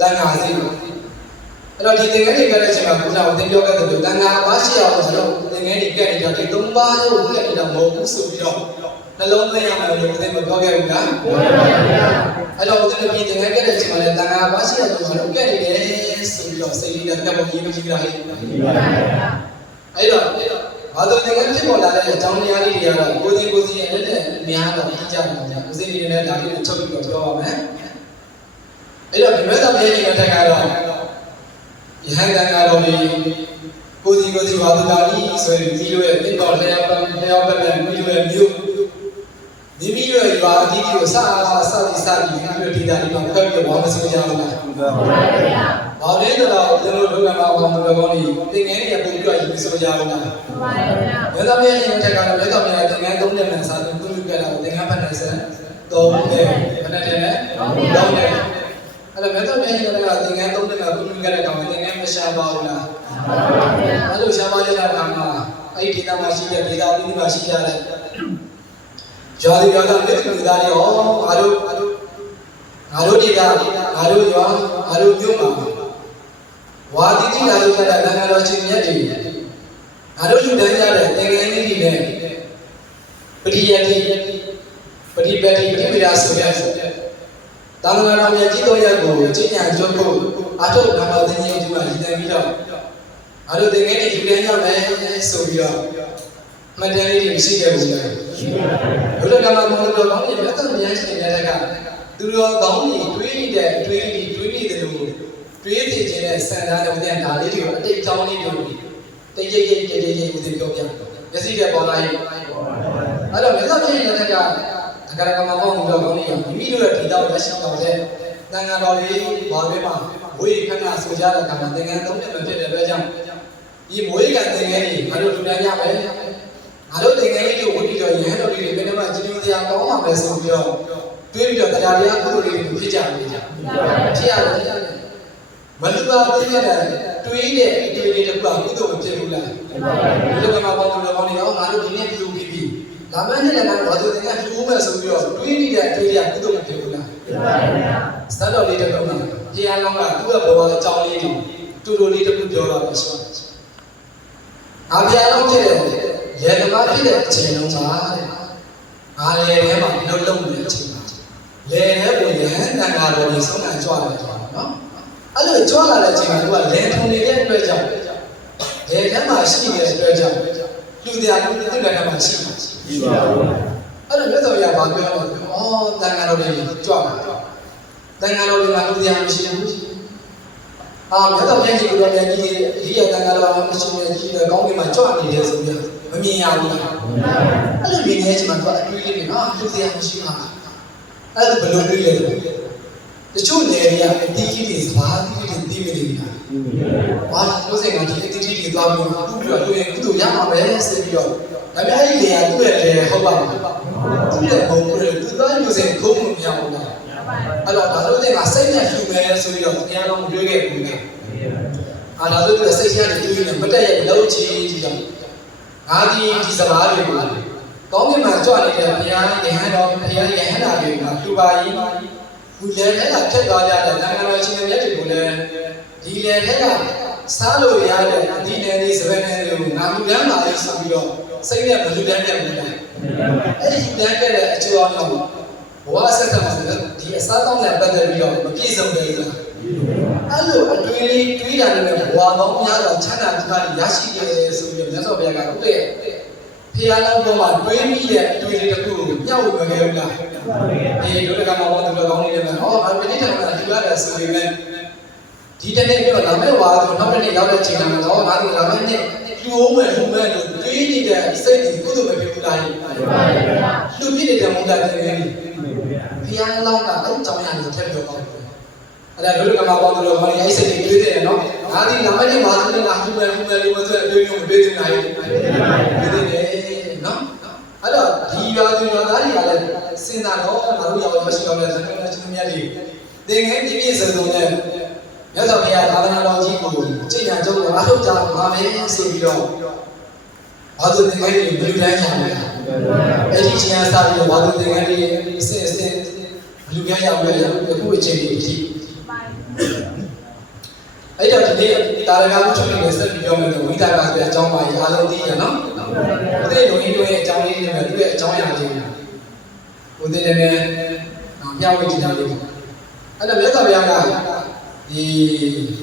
တန်ခါစီအဲ့တော့ဒီသင်္ကန်းတွေပြတဲ့အချိန်မှာဘုရားကသင်ပြောခဲ့တဲ့တန်ခါဘာရှိအောင်ဆိုတော့သင်္ကန်းတွေကဲနေတာဒီ၃ပါးကိုပြည့်နေတာမဟုတ်ဘူးဆိုပြီးတော့နှလုံးသွင်းရမယ်လို့ဦးဇင်းမပြောခဲ့ဘူးလားအဲ့တော့ဦးဇင်းတို့ဒီသင်္ကန်းပြတဲ့အချိန်မှာလည်းတန်ခါဘာရှိအောင်ဆိုတော့ပြည့်နေတယ်ဆိုပြီးတော့စိတ်လေးနဲ့ပြတ်ဖို့ရေးမကြည့်ကြဘူးအဲ့တော့ဘာလို့သင်္ကန်းဖြစ်ပေါ်လာတဲ့အကြောင်းတရားလေးတွေကတော့ကိုယ်စီရဲ့လက်နဲ့များတော့ပြကြမှာဗျာဦးဇင်းတွေလည်းဒါလေးကိုချုပ်ပြီးတော့ပြောပါမယ်အဲ့တော့ဒီမဲ့တော်ပြည့်နေတဲ့ထက်ကတော့ယဟန်တန်ကတော့ဒီကိုယ်စီဘာသာကြီးဆိုရင်ဒီလိုရဲ့တင်တော်လျှောက်ပဲမိလိုရဲ့မြို့မိမိရဲ့ရွာအတိအကျစသည်ဒီလိုဒေတာတွေမှာဖက်ပြီးဝါမဆိုကြဘူးလားဟုတ်ပါဗျာဘာလဲတော့ကျွန်တော်တို့ကမှာဘာလို့ကောင်းနေသင်ငယ်တွေပုံပြယူဆိုကြဘူးလားဟုတ်ပါဗျာမြတ်စွာဘုရားရှင်ထက်ကတော့မြတ်စွာဘုရားသင်ငယ်3နှစ်မှစာသင်ပြုပြတာကိုသင်ငယ်ဖတ်နေစမ်း3နှစ်ဘယ်နဲ့တယ်လဲ3နှစ်အဲ့တော့မြတ်စွာဘုရားရှင်ကသင်ငယ်3နှစ်မှပြုပြတဲ့ကောင်သင်ငယ်မရှာပါဘူးလားဟုတ်ပါဗျာအဲ့လိုရှာပါတဲ့အခါမှာအဲ့ဒီဒေတာမှာရှိတဲ့ဒေတာအသီးသီးမှာရှိကြတဲ့ရွာတွေကတော့လက်လူသားတွေဟောငါတို့ဒေတာငါတို့ရွာငါတို့မြို့မှာဝါတိတိလာလို့ကြတဲ့သံဃာတော်ရှင်မြတ်တွေငါတို့လူတိုင်းကြတဲ့သင်္ကန်းလေးတွေနဲ့ပရိယတိပရိပတိပရိဝိရာဆိုတဲ့သံဃာတော်မြတ်ကြီးတော်ရက်ကိုကျင့်ကြံကြုံဖို့အထုနာမသင်ကြီးတို့ကရည်တည်ပြီးတော့ငါတို့သင်္ကန်းတွေလူတိုင်းကြမယ်ဆိုပြီးတော့မှတ်တမ်းလေးတွေရှိခဲ့ဘူးလားဘုရားကမှာဘုရားကောင်းကြီးမြတ်စွာဘုရားရှင်မြတ်ကသူတော်ကောင်းကြီးတွေးနေတဲ့တွေးနေတယ်လို့တွေးသိခြင်းနဲ့စံထားတဲ့ဦးဇင်းဒါလေးတွေကိုအတိတ်အကြောင်းလေးတွေတိတ်တိတ်ဦးဇင်းပြောပြမျက်စိနဲ့ပေါ်လာရင်အဲ့တော့မြတ်စွာဘုရားရှင်မြတ်ကဒကာဒကာမပေါင်းသူတော်ကောင်းကြီးမိမိတို့ရဲ့ဒီတော်လက်ရှိတော်တဲ့သံဃာတော်တွေဘာပဲမှာဝိခဏဆိုကြတဲ့အခါမှာသင်္ကန်းသုံးနှစ်ပဲဖြစ်တဲ့အတွက်ကြောင့်ဒီမွေးကသင်္ကန်းကြီးငါတို့လူတိုင်းရမယ်ငါတို့သင်္ကန်းလေးကိုဝတ်ပြီးတော့ရဟန်းတော်တွေဘယ်နှမကြည်ညိုတရားကောင်းမှာပဲဆိုပြီးတော့တွေးပြီးတော့တရားတရားကုသိုလ်တွေကိုဖြစ်ကြတယ်ဖြစ်ရတယ်မလူပါသိရတဲ့တွေးတဲ့အတွေ့အကြုံတစ်ခုကကုသိုလ်မဖြစ်ဘူးလားဒီလိုကမှပေါင်းလို့ပေါင်းနေတော့ငါတို့ဒီနေ့ပြုလုပ်ပြီးဒါမှလည်းလည်းဘာလို့သင်္ကန်းလှူမယ်ဆိုပြီးတော့တွေးနေတဲ့အတွေ့အကြုံကုသိုလ်မဖြစ်ဘူးလားစတတော်လေးတစ်ခုမှာဘုရားလောင်းကသူ့ရဲ့ဘဝအကြောင်းလေးတွေတူတူလေးတစ်ခုပြောတာပဲရှိပါတယ်။ဘုရားလောင်းဖြစ်တဲ့ လေကမားဖြစ်တဲ့အချိန်လုံးမှာတဲ့ငါလေထဲမှာလှုပ်လှုပ်နေတဲ့အချိန်မှာလေထဲကိုရဟန်းတန်ဃာတော်ကြီးဆုံးခံကြွလာတယ်နော်အဲ့လိုကြွလာတဲ့အချိန်မှာသူကလေထုံနေတဲ့အတွက်ကြောင့်လေထဲမှာရှိနေတဲ့အတွက်ကြောင့်လူတရားလူတွေထဲမှာရှိပါဘူးအဲ့လိုမြတ်စွာဘုရားဘာပြောလဲတန်ဃာတော်ကြီးကြွလာတန်ဃာတော်ကြီးကလူတရားမရှိဘူးမြတ်စွာဘုရားကြီးကိုတော်မြတ်ကြီးဒီရတန်ဃာတော်မရှိတဲ့ကြီးတဲ့ကောင်းကင်မှာကြွနေတယ်ဆိုပြီးမမြင်ရဘူးအဲ့လိုမြင်နေချိန်မှာသူကအတွေးလေးတွေနော်လူတရားမရှိပါဘူးအဲ့ဒါဘယ်လိုတွေးလဲတချို့နေရာအတီးကြီးတွေစပါးတီးတွေတီးမိနေတာဘာလို့ဆိုရင်ဒီအတီးကြီးတွေသွားပြီးသူ့ပြီးတော့သူ့ရမှာပဲဆိုပြီးတော့ဒါပေမဲ့အဲ့ဒီနေရာသူ့ရဲ့လေဟုတ်ပါဘူးသူ့ရဲ့ဘုံကိုသူသားယူစဉ်ခုံးမမြောက်ဘူးလားအဲ့တော့ဒါဆိုတဲ့ကစိတ်နဲ့ယူမယ်ဆိုပြီးတော့တရားတော်ရွေးခဲ့ဘူးလေဒါဆိုတဲ့စိတ်နဲ့တူနေမတက်ရဲ့လုံးချီဒီတော့ငါဒီစကားတွေကိုကောင်းကင်မှာကြွနေတဲ့ဘုရားယဟန်တော်ဘုရားယဟန်တော်တွေကတူပါကြီးခုလေထဲကထက်သွားကြတဲ့နိုင်ငံတော်ရှင်မြတ်တွေကိုလည်းဒီလေထဲကစားလို့ရတဲ့အဒီနယ်ဒီစပယ်နယ်တွေကိုငါလူတန်းပါလိမ့်ဆိုပြီးတော့စိတ်နဲ့ဘလူတန်းနဲ့ဘူးလားအဲ့ဒီတန်းခဲ့တဲ့အကျိုးအောင်တော့ဘဝဆက်ဆက်မှာဒီအစားတောင်းတဲ့ပတ်သက်ပြီးတော့မပြည့်စုံတယ်လားအဲ့လိုအတွေးလေးတွေးတာနဲ့ဘဝပေါင်းများစွာချမ်းသာဒုက္ခတွေရရှိတယ်ဆိုပြီးမြတ်စွာဘုရားကတော့တဲ့ဖျားလောက်တော့မှတွေးမိတဲ့အတွေးလေးတစ်ခုကိုမျှဝေမခဲ့ဘူးလားဒီဒုက္ခမှာတော့သူတော်ကောင်းနေတယ်မှာငါပြိဋ္ဌာန်ကဒီရတယ်ဆိုပေမဲ့ဒီတနေ့ပြောလာမဲ့ဝါဆိုနောက်တစ်နေ့ရောက်တဲ့ချိန်မှာတော့ငါဒီလာမဲ့နေ့လူအောင်မဲ့လူမဲ့လို့တွေးနေတဲ့စိတ်ကြီးကုသိုလ်ပဲဖြစ်ဘူးလားလူပြည့်နေတဲ့မုန်းတာတွေဖျားလောက်ကအဲ့ကြောင့်ရတယ်ထက်ပြောပါဘူးအဲ့ဒါဒုက္ခမှာပေါ့သူတော်ကောင်းနေအဲ့စိတ်ကြီးတွေးတယ်နော်ငါဒီလာမဲ့နေ့ဝါဆိုရင်ငါလူမဲ့လို့ဆိုအတွေးမျိုးမတွေးနိုင်ဘူးတွေးတယ်နော်အဲ့တော့ဒီရွာသူရွာသားတွေကလည်းစဉ်းစားတော့ငါတို့ရောက်မရှိတော့တဲ့သံဃာရှင်များတွေသင်္ကန်းပြည့်ပြည့်စုံစုံနဲ့မြတ်စွာဘုရားသာသနာတော်ကြီးကိုကျင့်ကြံကြုံအားထုတ်ကြပါမယ်ဆိုပြီးတော့ဘာသူသင်္ကန်းတွေဘယ်လိုတိုင်းကြမလဲအဲ့ဒီချင်းအားစပြီးတော့ဘာသူသင်္ကန်းတွေအစစ်အစစ်လူကြရအောင်လေအခုအချိန်ကြီးဒီအဲ့တော့ဒီနေ့တာရကမှုချုပ်နေတဲ့ဆက်ပြီးပြောမယ်ဆိုဝိသကဆိုတဲ့အကြောင်းပါကြီးအားလုံးသိရနော်ဦးသိတော်ကြီးတို့ရဲ့အကြောင်းလေးတွေနဲ့သူ့ရဲ့အကြောင်းအရာတွေဦးသိလည်းပြဝေကြည့်တာလေးအဲ့တော့မြတ်စွာဘုရားကဒီ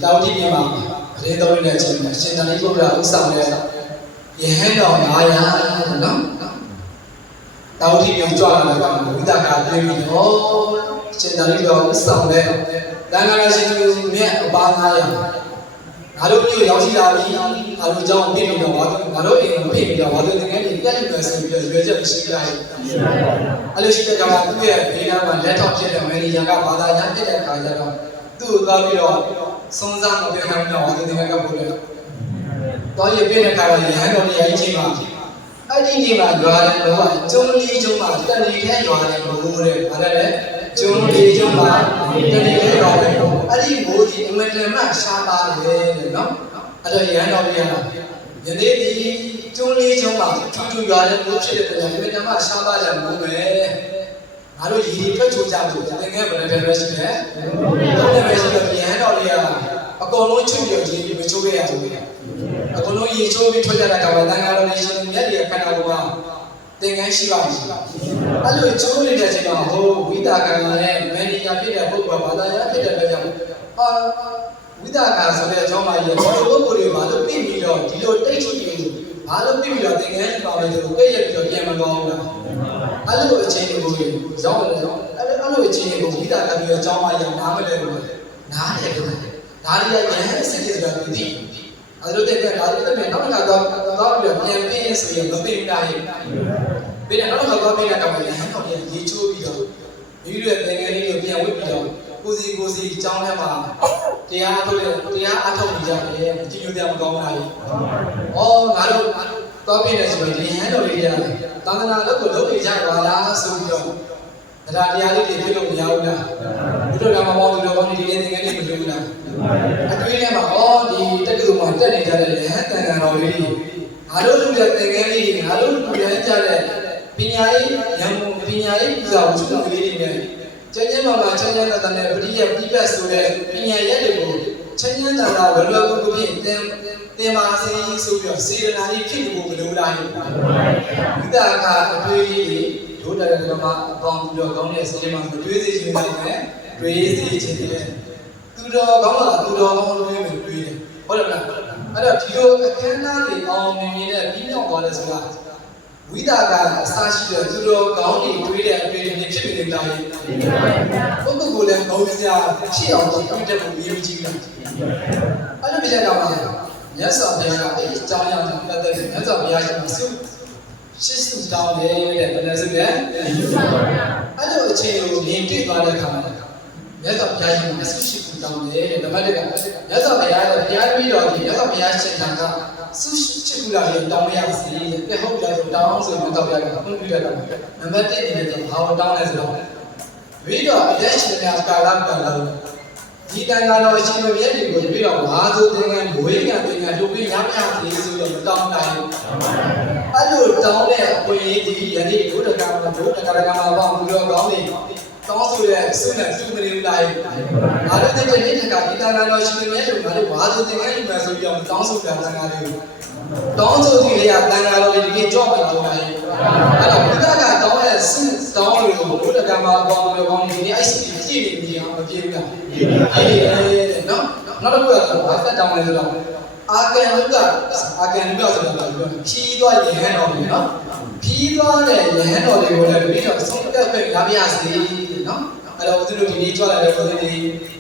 တောင်တိပြည်မှာအရင်တော်နေတဲ့အချိန်မှာရှင်သာရိပုတ္တရာဥဆောင်တဲ့ယဟန်တော်900နော်တောင်တိပြည်ကြွလာတဲ့ကောင်ဝိသကပြေးပြီးတော့ရှင်သာရိပုတ္တရာဥဆောင်တဲ့တန်ခါရရှင်သူမြတ်အပါ900ငါတို့မျိုးရောက်ရှိလာပြီငါတို့ကြောင့်ပြည့်ပြီးတော့ငါတို့အိမ်ကိုပြည့်ပြီးတော့ငါတို့ငယ်ငယ်လေးပြည့်နေဆိုပြီးတော့ရွေးချက်မရှိလိုက်အဲ့လိုရှိတဲ့ကောင်ကသူ့ရဲ့ဘေးနားမှာလက်ထောက်ဖြစ်တဲ့မန်နေဂျာကဘာသာညာဖြစ်တဲ့အခါကျတော့သူ့ကိုသွားပြီးတော့စုံစမ်းမပြခိုင်းတော့ငါတို့ငယ်ငယ်ကပို့တယ်တော့ရပြည့်တဲ့အခါမှာရဟန်းတော်ကြီးအချင်းမှာအဲ့ဒီနေ့မှာရွာတယ်တော့ကျုံလေးကျုံမှာတန်လေးထဲရွာတယ်ဘိုးတဲ့ဘာလဲလဲကျုံလေးကျုံမှာတန်လေးထဲရွာတယ်အဲ့ဒီဘိုးကြီးအမတန်မှရှားပါတယ်တဲ့နော်အဲ့တော့ရဟန်းတော်ကြီးကယနေ့ဒီကျုံလေးကျုံမှာထူရွာတဲ့ဘိုးဖြစ်တဲ့တရားအမတန်မှရှားပါကြမို့ပဲငါတို့ရည်ထွက်ချိုးကြဖို့သင်္ကန်းဘယ်နဲ့ပဲရှိတယ်ဘယ်နဲ့ပဲရှိတော့ရဟန်းတော်ကြီးကအကုန်လုံးချုပ်ပြီးရည်မချိုးခဲ့ရဘူးအကုန်လုံးရည်ချိုးပြီးထွက်ကြတဲ့ကောင်ကတန်ခါတော်လေးရှင်မြတ်ရဲ့ခန္ဓာကိုယ်ကသင်္ကန်းရှိပါမရှိအဲ့လိုချိုးနေတဲ့အချိန်မှာဟိုဝိတာကံနဲ့မန်နေဂျာဖြစ်တဲ့ပုဂ္ဂိုလ်ကဘာသာရေးဖြစ်တဲ့အတွက်ကြောင့်ဝိတာကံဆိုတဲ့အကြောင်းမှရေဒီလိုပုဂ္ဂိုလ်တွေဘာလို့ပြည့်ပြီးတော့ဒီလိုတိတ်ချိုးပြီးဘာလို့ပြည့်ပြီးတော့သင်္ကန်းရှိပါမယ်ဆိုတော့ပြည့်ရပြီးတော့ပြန်မတော်ဘူးလားအဲ့လိုအချိန်တွေကိုရောက်တယ်အဲ့လိုအချိန်တွေကိုဝိတာကံရဲ့အကြောင်းမှရေနားမလဲဘူးနားတယ်ကွာဒါတွေကရဟန်းစစ်စစ်ဆိုတာသိအဲ့လိုတဲ့ဒါတွေတဲ့နောက်တစ်ခါတော့ပြန်ပြင်ဆိုရင်မသိဘူးလားပြီးတော့နောက်တစ်ခါတော့ပြန်တော့ရဟန်းတော်ကြီးရေချိုးပြီးတော့မိတို့ရဲ့သင်္ကန်းလေးကိုပြန်ဝတ်ပြီးတော့ကိုစီအကြောင်းထဲမှာတရားအထုတ်နေကြတယ်ကြည်ညိုတယ်မကောင်းပါဘူး။ဩငါတို့တော့ပြင်နေဆိုရင်ဒီဟန်တော်လေးတွေကသာသနာ့လုပ်ကိုလုပ်နေကြပါလားဆိုပြီးတော့ဒါတရားလေးတွေပြုလုပ်မရဘူးလား။ဘုရားကမမောင်းလို့ကောင်းဒီသင်္ကန်းလေးမလုပ်ဘူးလား။အတွေးထဲမှာဒီတက္ကသိုလ်မှာတက်နေကြတဲ့ဟန်တန်ခါတော်လေးတွေငါတို့လုပ်တဲ့သင်္ကန်းလေးတွေငါတို့ပြန်ကြတဲ့ပညာရေးဉာဏ်ပညာရေးပူဇော်ဝတ္ထုလေးတွေနဲ့ကျမ်းကျမ်းမာမာချမ်းချမ်းသာသာနဲ့ပရိယတ်ပြည့်ပတ်ဆိုတဲ့ပညာရက်တွေကို ချင်းချင်းတန်တာလွယ်လွယ်ကူကူဖြင့်တင်ပါစေဆိုပြီးတော့စေတနာကြီးဖြစ်ဖို့မလိုလားဝိသကအတွေ့အကြုံဒုတရကမအပေါင်းပြီးတော့ကောင်းတဲ့စေတမှာမတွေးစေချင်တယ်တွေးစေချင်တယ်သူတော်ကောင်းတာသူတော်ကောင်းလို့မျိုးတွေးတယ်ဟုတ်တယ်မလားအဲ့တော့ဒီလိုအခမ်းအနားတွေအောင်မြင်နေတဲ့ပြီးမြောက်သွားတဲ့ဆိုတာဝိသကအစရှိတဲ့သူတော်ကောင်းတွေတွေးတဲ့အတွေ့အကြုံတွေဖြစ်နေကြတယ်ပုဂ္ဂိုလ်ကိုလည်းကောင်းစရာဖြစ်အောင်တွေးတတ်ဖို့ရည်ကြီးတယ်အဲ့လိုပြောကြပါမယ်မြတ်စွာဘုရားကအဲ့ဒီအကြောင်းအရာတွေပတ်သက်ပြီးမြတ်စွာဘုရားရှင်ကရှစ်စုတောင်းတယ်တဲ့ဘယ်လိုဆိုလဲအဲ့လိုအခြေအနေကိုမြင်တွေ့သွားတဲ့အခါမှာမြတ်စွာဘုရားရှင်ကဆုရှိခုတောင်းတယ်တဲ့ဓမ္မတက်ကမြတ်စွာဘုရားရဲ့ဘုရားပြီးတော်ဒီမြတ်စွာဘုရားရှင်ကဆုရှိခုလာရင်တောင်းရစီတဲ့ဟုတ်တယ်တောင်းဆိုမြတ်စွာဘုရားကအမှုပြုရတာနံပါတ်1အနေနဲ့ဘာကိုတောင်းလဲဆိုတော့ပြီးတော့အရက်ရှင်များကာလပတ်လုံးဒီတန်ခါတော်ရှင်တို့ရဲ့တွေကိုပြီးတော့ဝါဆိုသင်္ကန်းဘွေးကသင်္ကန်းတို့ပြီးရမရသေးဆိုတော့မတောင်းနိုင်ဘူးအဲ့လိုတောင်းတဲ့အပွင့်ကြီးဒီယနေ့ဘုဒ္ဓကမှာဘုဒ္ဓကရကမှာပေါ့ဘုရားကောင်းနေတောင်းဆိုတဲ့ဆုနဲ့သူမနေဘူးလားငါတို့တဲ့နေ့တခါဒီတန်ခါတော်ရှင်တို့ရဲ့တို့ငါတို့ဝါဆိုသင်္ကန်းယူမယ်ဆိုပြီးတော့တောင်းဆိုတာတန်ခါတွေကိုတောင်းဆိုသူတွေကတန်ခါတော်တွေဒီနေ့ကြောက်မှတောင်းတယ်အဲ့တော့ဘုရားကတောင်းတဲ့ဆုတောင်းလို့ဘုဒ္ဓကမှာပေါ့ဘုရားကောင်းနေဒီနေ့အဲ့ဒီကြည့်နေအောင်မပြေဘူးလားနော်နောက်တစ်ခုကဘာသက်တောင်းလဲဆိုတော့အာကန်လုကဆိုတာကဖြီးသွားယဟန်တော်တွေနော်ဖြီးသွားတဲ့ယဟန်တော်တွေကိုလည်းဒီတော့ဆုံးဖြတ်ပဲရပါရစေနော်အဲ့တော့ဦးဇင်းတို့ဒီနေ့ကြွလာတဲ့ဦးဇင်းတွေ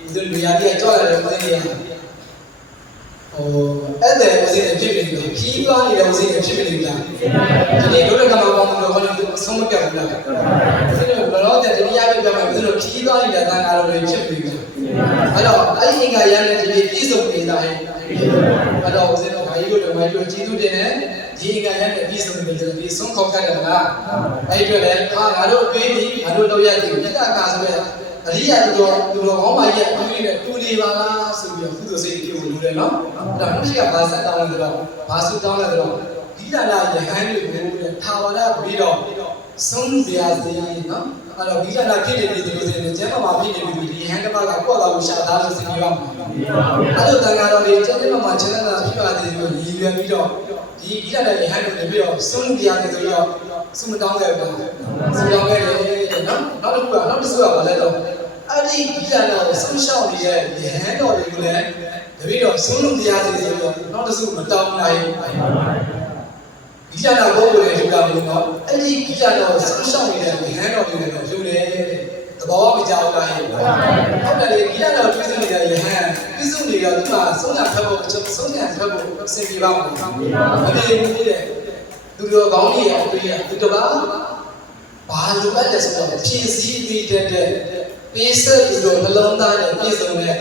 ဦးဇင်းတို့ရာပြည့်ကြွလာတဲ့ဦးဇင်းတွေအဲ့တဲ့ဦးဇင်းတွေဖြစ်ပြီးဖြီးသွားနေတဲ့ဦးဇင်းတွေဖြစ်ပြီးနေတာဒီနေ့ဒုက္ခမှာပေါင်းလို့ဟောလို့ဆုံးမပြတ်ဘူးလားဦးဇင်းတို့ဘလောတဲ့ဒီရပြည့်ပြမယ်ဦးဇင်းတို့ဖြီးသွားနေတဲ့သံဃာတော်တွေဖြစ်ပြီးနေတာအဲ့တော့အဲ့ဒီအင်္ဂါရတဲ့ဒီပြည့်စုံနေတာဟဲ့အဲ့တော့ဦးဇင်းတို့ခါကြီးတို့ဓမ္မကြီးတို့ကျေးဇူးတင်တယ်ဒီအင်္ဂါရတဲ့ပြည့်စုံနေတဲ့ဒီဆုံးခေါ်ခဲ့တယ်လားအဲ့ဒီအတွက်လည်းငါတို့တွေးပြီးငါတို့လောက်ရတဲ့မြေတကာဆိုတဲ့အရိယာသူတော်ကောင်းပါရဲ့အတူနဲ့တူနေပါလားဆိုပြီးတော့ကုသိုလ်စိတ်ကြီးကိုလိုတယ်နော်အဲ့တော့မရှိကဘာဆက်တောင်းလဲဆိုတော့ဘာဆုတောင်းလဲဆိုတော့ဒီလာလာယဟန်တွေကိုထာဝရပြီးတော့ဆုံးစရာစီနော်အဲ့တော့ဒီကလာဖြစ်နေပြီဒီလိုဆိုရင်ကျမ်းမာဖြစ်နေပြီဒီဟန်ကမကကွက်လာလို့ရှာသားလို့စဉ်းစားရမှာအဲ့လိုတန်ဃာတော်တွေကျမ်းမာချမ်းသာဖြစ်ပါသေးလို့ရည်ရွယ်ပြီးတော့ဒီကလာယဟန်တွေနေပြီးတော့ဆုံးစရာတွေဆိုတော့ဆုမတောင်းခဲ့ဘူးဆုတောင်းခဲ့တယ်နော်နောက်တစ်ခုကနောက်တစ်စုကဘာလဲတော့အဲ့ဒီဒီကလာဆုံးရှောက်နေတဲ့ယဟန်တော်တွေကိုလည်းတပည့်တော်ဆုံးလို့တရားစီဆိုတော့နောက်တစ်စုမတောင်းနိုင်ဒီကြတာကိုယ်ကိုယ်ယူတာလို့နော်အဲ့ဒီဒီကြတော့ဆုံးရှောက်နေတဲ့ဟန်တော်တွေလည်းယူတယ်သဘောမကျဘူးလားဟုတ်တယ်လေဒီကြတော့ပြည့်စုံနေတဲ့ဟန်ပြည့်စုံနေတော့ဒီမှာဆုံးတာဖတ်ဖို့ဆုံးတာဖတ်ဖို့အစီအစဉ်ပါမလားမတည်ဘူးတဲ့သူတော်ကောင်းကြီးရဲ့အတွေ့အကြုံသူတပါဘာလိုအပ်လဲဆိုတော့ဖြည့်ဆည်းပြီးတဲ့ပေးဆက်သူတော်နှလုံးသားနဲ့ပြည့်စုံတဲ့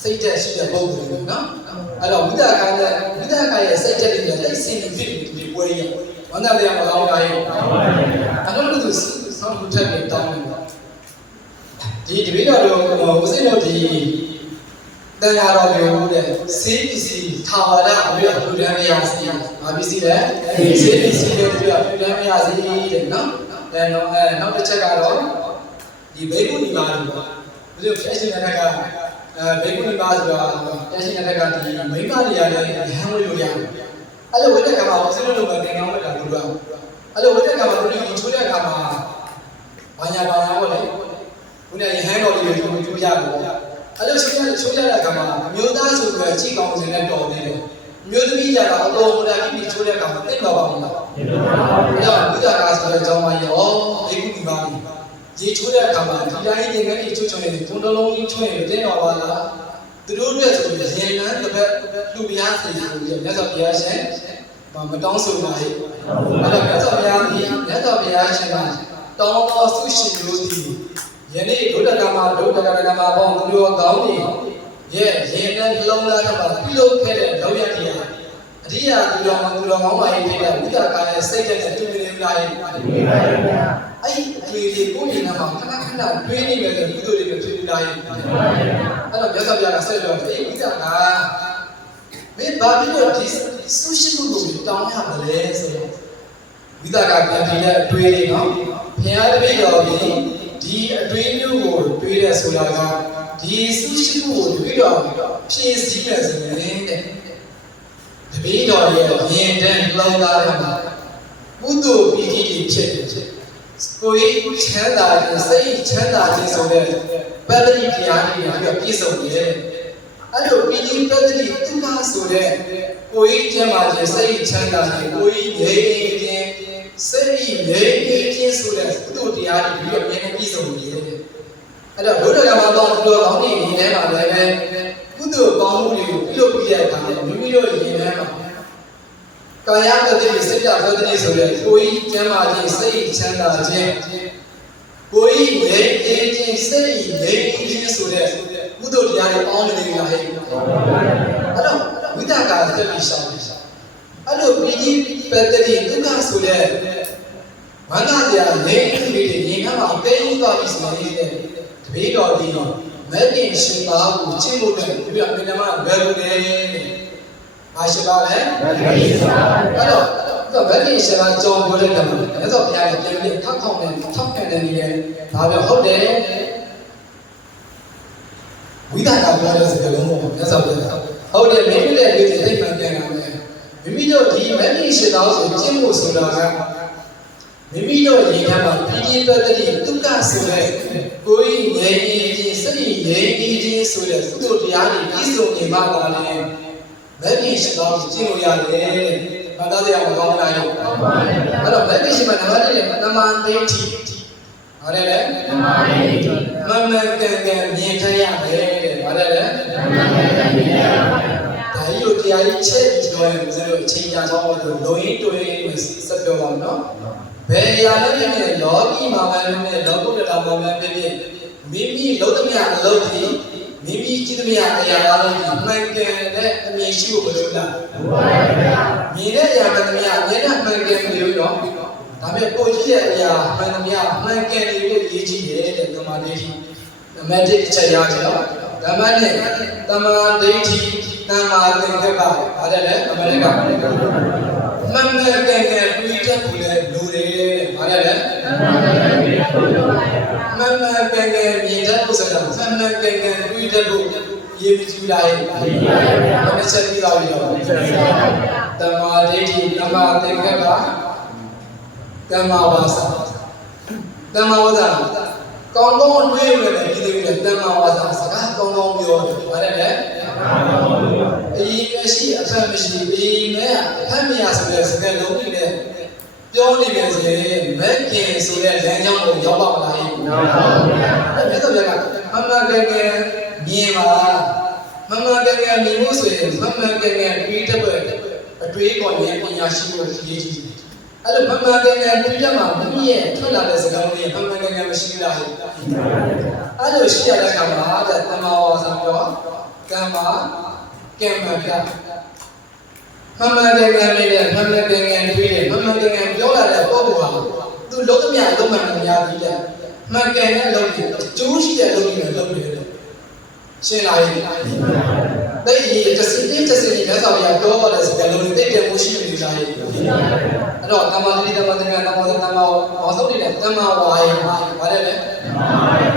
စိတ်ဓာတ်ရှိတဲ့ပုဂ္ဂိုလ်တွေနော်အဲ့တော့ဝိသကာရဲ့စိတ်ဓာတ်တွေလည်းစင်ဖြစ်ပြီးပွဲရဝန္တာတရားမကောင်းတာရဲ့အဲ့တော့လူသူဆောင်းထက်ပြီးတောင်းတယ်ဒီတပည့်တော်တို့ဦးစိတ်တို့ဒီတန်ဃာတော်မျိုးတဲ့စေပစ္စည်းထာဝရအပြည့်အပြည့်မရစီဘာပစ္စည်းလဲစေပစ္စည်းတွေပြည့်အပြည့်မရစီတဲ့နော်နောက်တစ်ချက်ကတော့ဒီဘေကုဏီမာတွေပေါ့ဘယ်လိုဖြစ်ရှင်တဲ့ကဘေကုဏီမာဆိုတာဖြစ်ရှင်တဲ့ကဒီမိမတွေရတယ်ရဟန်းဝိလို့ရတယ်အဲ့လိုဝိတ္တကမှာဦးစိတ်တို့ကတင်ကောင်းလိုက်တာလို့ပြောအဲ့လိုဝိတ္တကမှာတို့ဒီချိုးတဲ့အခါမှာဘာညာပေါ့လေခုနရဟန်းတော်တွေချိုးရတယ်ပေါ့အဲ့လိုချိုးရတဲ့အခါမှာအမျိုးသားဆိုပြီးကြည့်ကောင်းစင်နဲ့တော်သေးတယ်အမျိုးသမီးကြတော့အတော်မူတာပြီးချိုးတဲ့အခါမှာသိတော့ပါဘူးလားသိပါဘူးအဲ့တော့ဝိတ္တကဆိုတဲ့အကြောင်းမှရောဘေကုဏီမာရေချိုးတဲ့အခါမှာဒီတိုင်းသင်္ကန်းကြီးချိုးနေတယ်ဘုံတော်လုံးကြီးချိုးနေတယ်သိတော့ပါလားသူတို့အတွက်ဆိုရင်ရေနန်းတစ်ပတ်လူပြားစီဆိုပြီးမြတ်စွာဘုရားရှင်မတောင်းဆိုပါဘူးအဲ့တော့မြတ်စွာဘုရားရှင်ကတောင်းတော်ဆုရှင်မျိုးသည်ယနေ့ဒုဒကမပေါင်းသူတို့ကောင်းနေရဲ့ရေနန်းလုံးသားတော့ပြုလုပ်ခဲ့တဲ့လောက်ရတရားအရိယာသူတော်ကောင်းပါရေးဖြစ်တဲ့ဝိသကာရဲ့စိတ်တဲ့တူနေလားအဲ့ဒီအတွေ့အကြုံကိုဉာဏ်မှာခဏတွေးနေမယ်ဆိုကုသိုလ်တွေဖြစ်နေတာရဲ့အဲ့တော့မြတ်စွာဘုရားကဆက်ပြောတယ်ဝိသကာမင်းဘာဖြစ်လို့ဒီဆုရှိမှုကိုတောင်းရမလဲဆိုတော့ဝိသကာပြန်ပြီးတဲ့အတွေ့အကြုံနော်ဘုရားတပည့်တော်ကြီးဒီအတွေ့အကြုံကိုတွေး ပေးတဲ့ဆိုတာကဒီစုရှိမှုကိုတပည့်တော်ဖြည့်ဆည်းရစေတဲ့တပည့်တော်ရဲ့မြင်တဲ့လောကထဲမှာကုသိုလ်ပီတိတွေဖြစ်တယ်ကိုယ်ချမ်းသာခြင်းစိတ်ချမ်းသာခြင်းဆိုတဲ့ပတ္တိတရားတွေပြည့်စုံတယ်အဲ့လိုပီတိပတ္တိဒုက္ခဆိုတဲ့ကိုယ်ကျမ်းမာခြင်းစိတ်ချမ်းသာခြင်းကိုယ်ငြိမ်ခြင်းစိတ်ငြိမ်ခြင်းဆိုတဲ့ကုသိုလ်တရားတွေပြည့်စုံနေတယ်အဲ့တော့ဘုရားကမှတော့ကောင်းနေနေတယ်မှာလည်းကုသိုလ်ကောင်းမှုတွေကိုပြုလုပ်ပြတဲ့အခါမှာမိမိတို့ရင်ထဲမှာကာယပတ္တိစိတ်ဓာတ်ပတ္တိဆိုတဲ့ကိုယ်ကျမ်းမာခြင်းစိတ်ချမ်းသာခြင်းကိုယ်ငြိမ်ခြင်းစိတ်ငြိမ်ခြင်းဆိုတဲ့ကုသိုလ်တရားတွေပေါင်းနေကြတာဟဲ့အဲ့တော့ဝိတ္တကာတတိရှောင်းအဲ့လိုပီတိပတ္တိဒုက္ခဆိုတဲ့ဝန္တာတရားလေးတွေညီနှမှာပေးဥသွားပြီဆိုရင်တပည့်တော်ဒီမဲ့တင်ရှင်ပါကိုချင်းဖို့တဲ့ဒီပြမေတ္တာမှာဘယ်လိုလဲအားရှိပါလဲအဲ့တော့မဲ့တင်ရှင်ပါကြောင်းပြောတဲ့ကံမှာအဲ့တော့ဘုရားကပြန်ပြီးထောက်ခံနေတယ်ဒါပြောဟုတ်တယ်ဝိသကပြောတဲ့စကားလုံးပေါ့မြတ်စွာဘုရားဟုတ်တယ်မိမိရဲ့ဒီစိတ်မှန်ပြန်လာတယ်မိမိတို့ဒီမဲ့တင်ရှင်သားဆိုကျင့်ဖို့ဆိုတာကမိမိတို့ရင်ထဲမှာပီတိပတ္တိဒုက္ခဆိုတဲ့ကိုယ်ငြိမ်ခြင်းစိတ်ငြိမ်ခြင်းဆိုတဲ့ကုသိုလ်တရားတွေပြည့်စုံနေမှသာလေမဲ့တင်ရှင်သားကိုကျင့်လို့ရတယ်ဘာသာတရားမကောင်းလားရောအဲ့တော့မဲ့တင်ရှင်မှာနံပါတ်1တမန်သိတိဘာလဲလဲတမန်သိတိမမကန်ကန်မြင်ထရတယ်တဲ့ဘာလဲလဲမမကန်ကန်မြင်ထရပါတယ်ဒါကြီးတို့တရားကြီးချက်ပြီးတော့ရင်ဦးဇင်းတို့အချိန်ကြာသွားလို့လုံရင်းတွေးဆက်ပြောပါမယ်နော်ဘယ်ရာလည်းဖြစ်ဖြစ်လောကီမှာပဲဖြစ်ဖြစ်လောကုတ္တရာမှာပဲဖြစ်ဖြစ်မိမိလုံးသမျှအလုပ်ဒီမိမိကြည့်သမျှအရာအလုံးဒီမှန်ကန်တဲ့အမြင်ရှိဖို့မလိုလားမှန်ပါဗျာမြင်တဲ့အရာမှန်သမျှအမြဲတမ်းမှန်ကန်နေလို့တော့ဒါပေမဲ့ကိုကြည့်တဲ့အရာမှန်သမျှမှန်ကန်နေလို့ရေးကြည့်တယ်တဲ့သမာဓိနံပါတ်1အချက်ရကြတော့နံပါတ်2သမာဓိသမာသင်္ကပ္ပဘာလဲလဲနံပါတ်1ကမမကန်ကန်တွေးတတ်ဘူးလေလူတွေဘာလဲလဲမမကန်ကန်မြင်တတ်ဖို့ဆိုတာမမကန်ကန်တွေးတတ်ဖို့ရေးကြည့်လိုက်ဘယ်နှချက်ပြီးသွားပြီတော့တမာဒိဋ္ဌိတမာသင်္ကပ္ပတမာဝါစာတမာဝါစာကောင်းကောင်းတွေးမယ်ဒီလိုလေတမာဝါစာစကားကောင်းကောင်းပြောတယ်ဘာလဲလဲအေးမရှိအဖက်မရှိအေးမဲ့အဖက်မရဆိုတဲ့စကားလုံးကြီးနဲ့ပြောနေတယ်ဆိုရင်မဲ့ကျင်ဆိုတဲ့လမ်းကြောင်းကိုရောက်ပါမလားအဲ့ဒါဆိုတော့မမကန်ကန်မြင်ပါမမကန်ကန်မြင်လို့ဆိုရင်မမကန်ကန်တွေးတတ်တဲ့အတွေးပေါ်ရဲ့ပညာရှိဖို့ရေးကြည့်အဲ့လိုမမကန်ကန်တွေးတတ်မှာမိမိရဲ့ထွက်လာတဲ့စကားလုံးတွေမမကန်ကန်မရှိလားအဲ့လိုရှိရတဲ့အခါမှာတမာဝါစာပြောကံမှာကံမှာပြမမကန်ကန်နဲ့မမကန်ကန်တွေးတယ်မမကန်ကန်ပြောလာတဲ့ပုံကသူလုံးသမျှလုံးမှန်များပြီးတယ်မှန်ကန်တဲ့လုံးတွေအကျိုးရှိတဲ့လုံးတွေလုံးတွေရှင်းလာရင်တဲ့ဒီတစ်စင်းမြတ်စွာဘုရားပြောတဲ့စကားလုံးတွေတိတ်တယ်မှုရှိနေကြရဲ့အဲ့တော့တမန်တိတမန်တကတမန်တမန်ဝါဆုံးနေတဲ့တမန်ဝါယမဘာလဲလဲ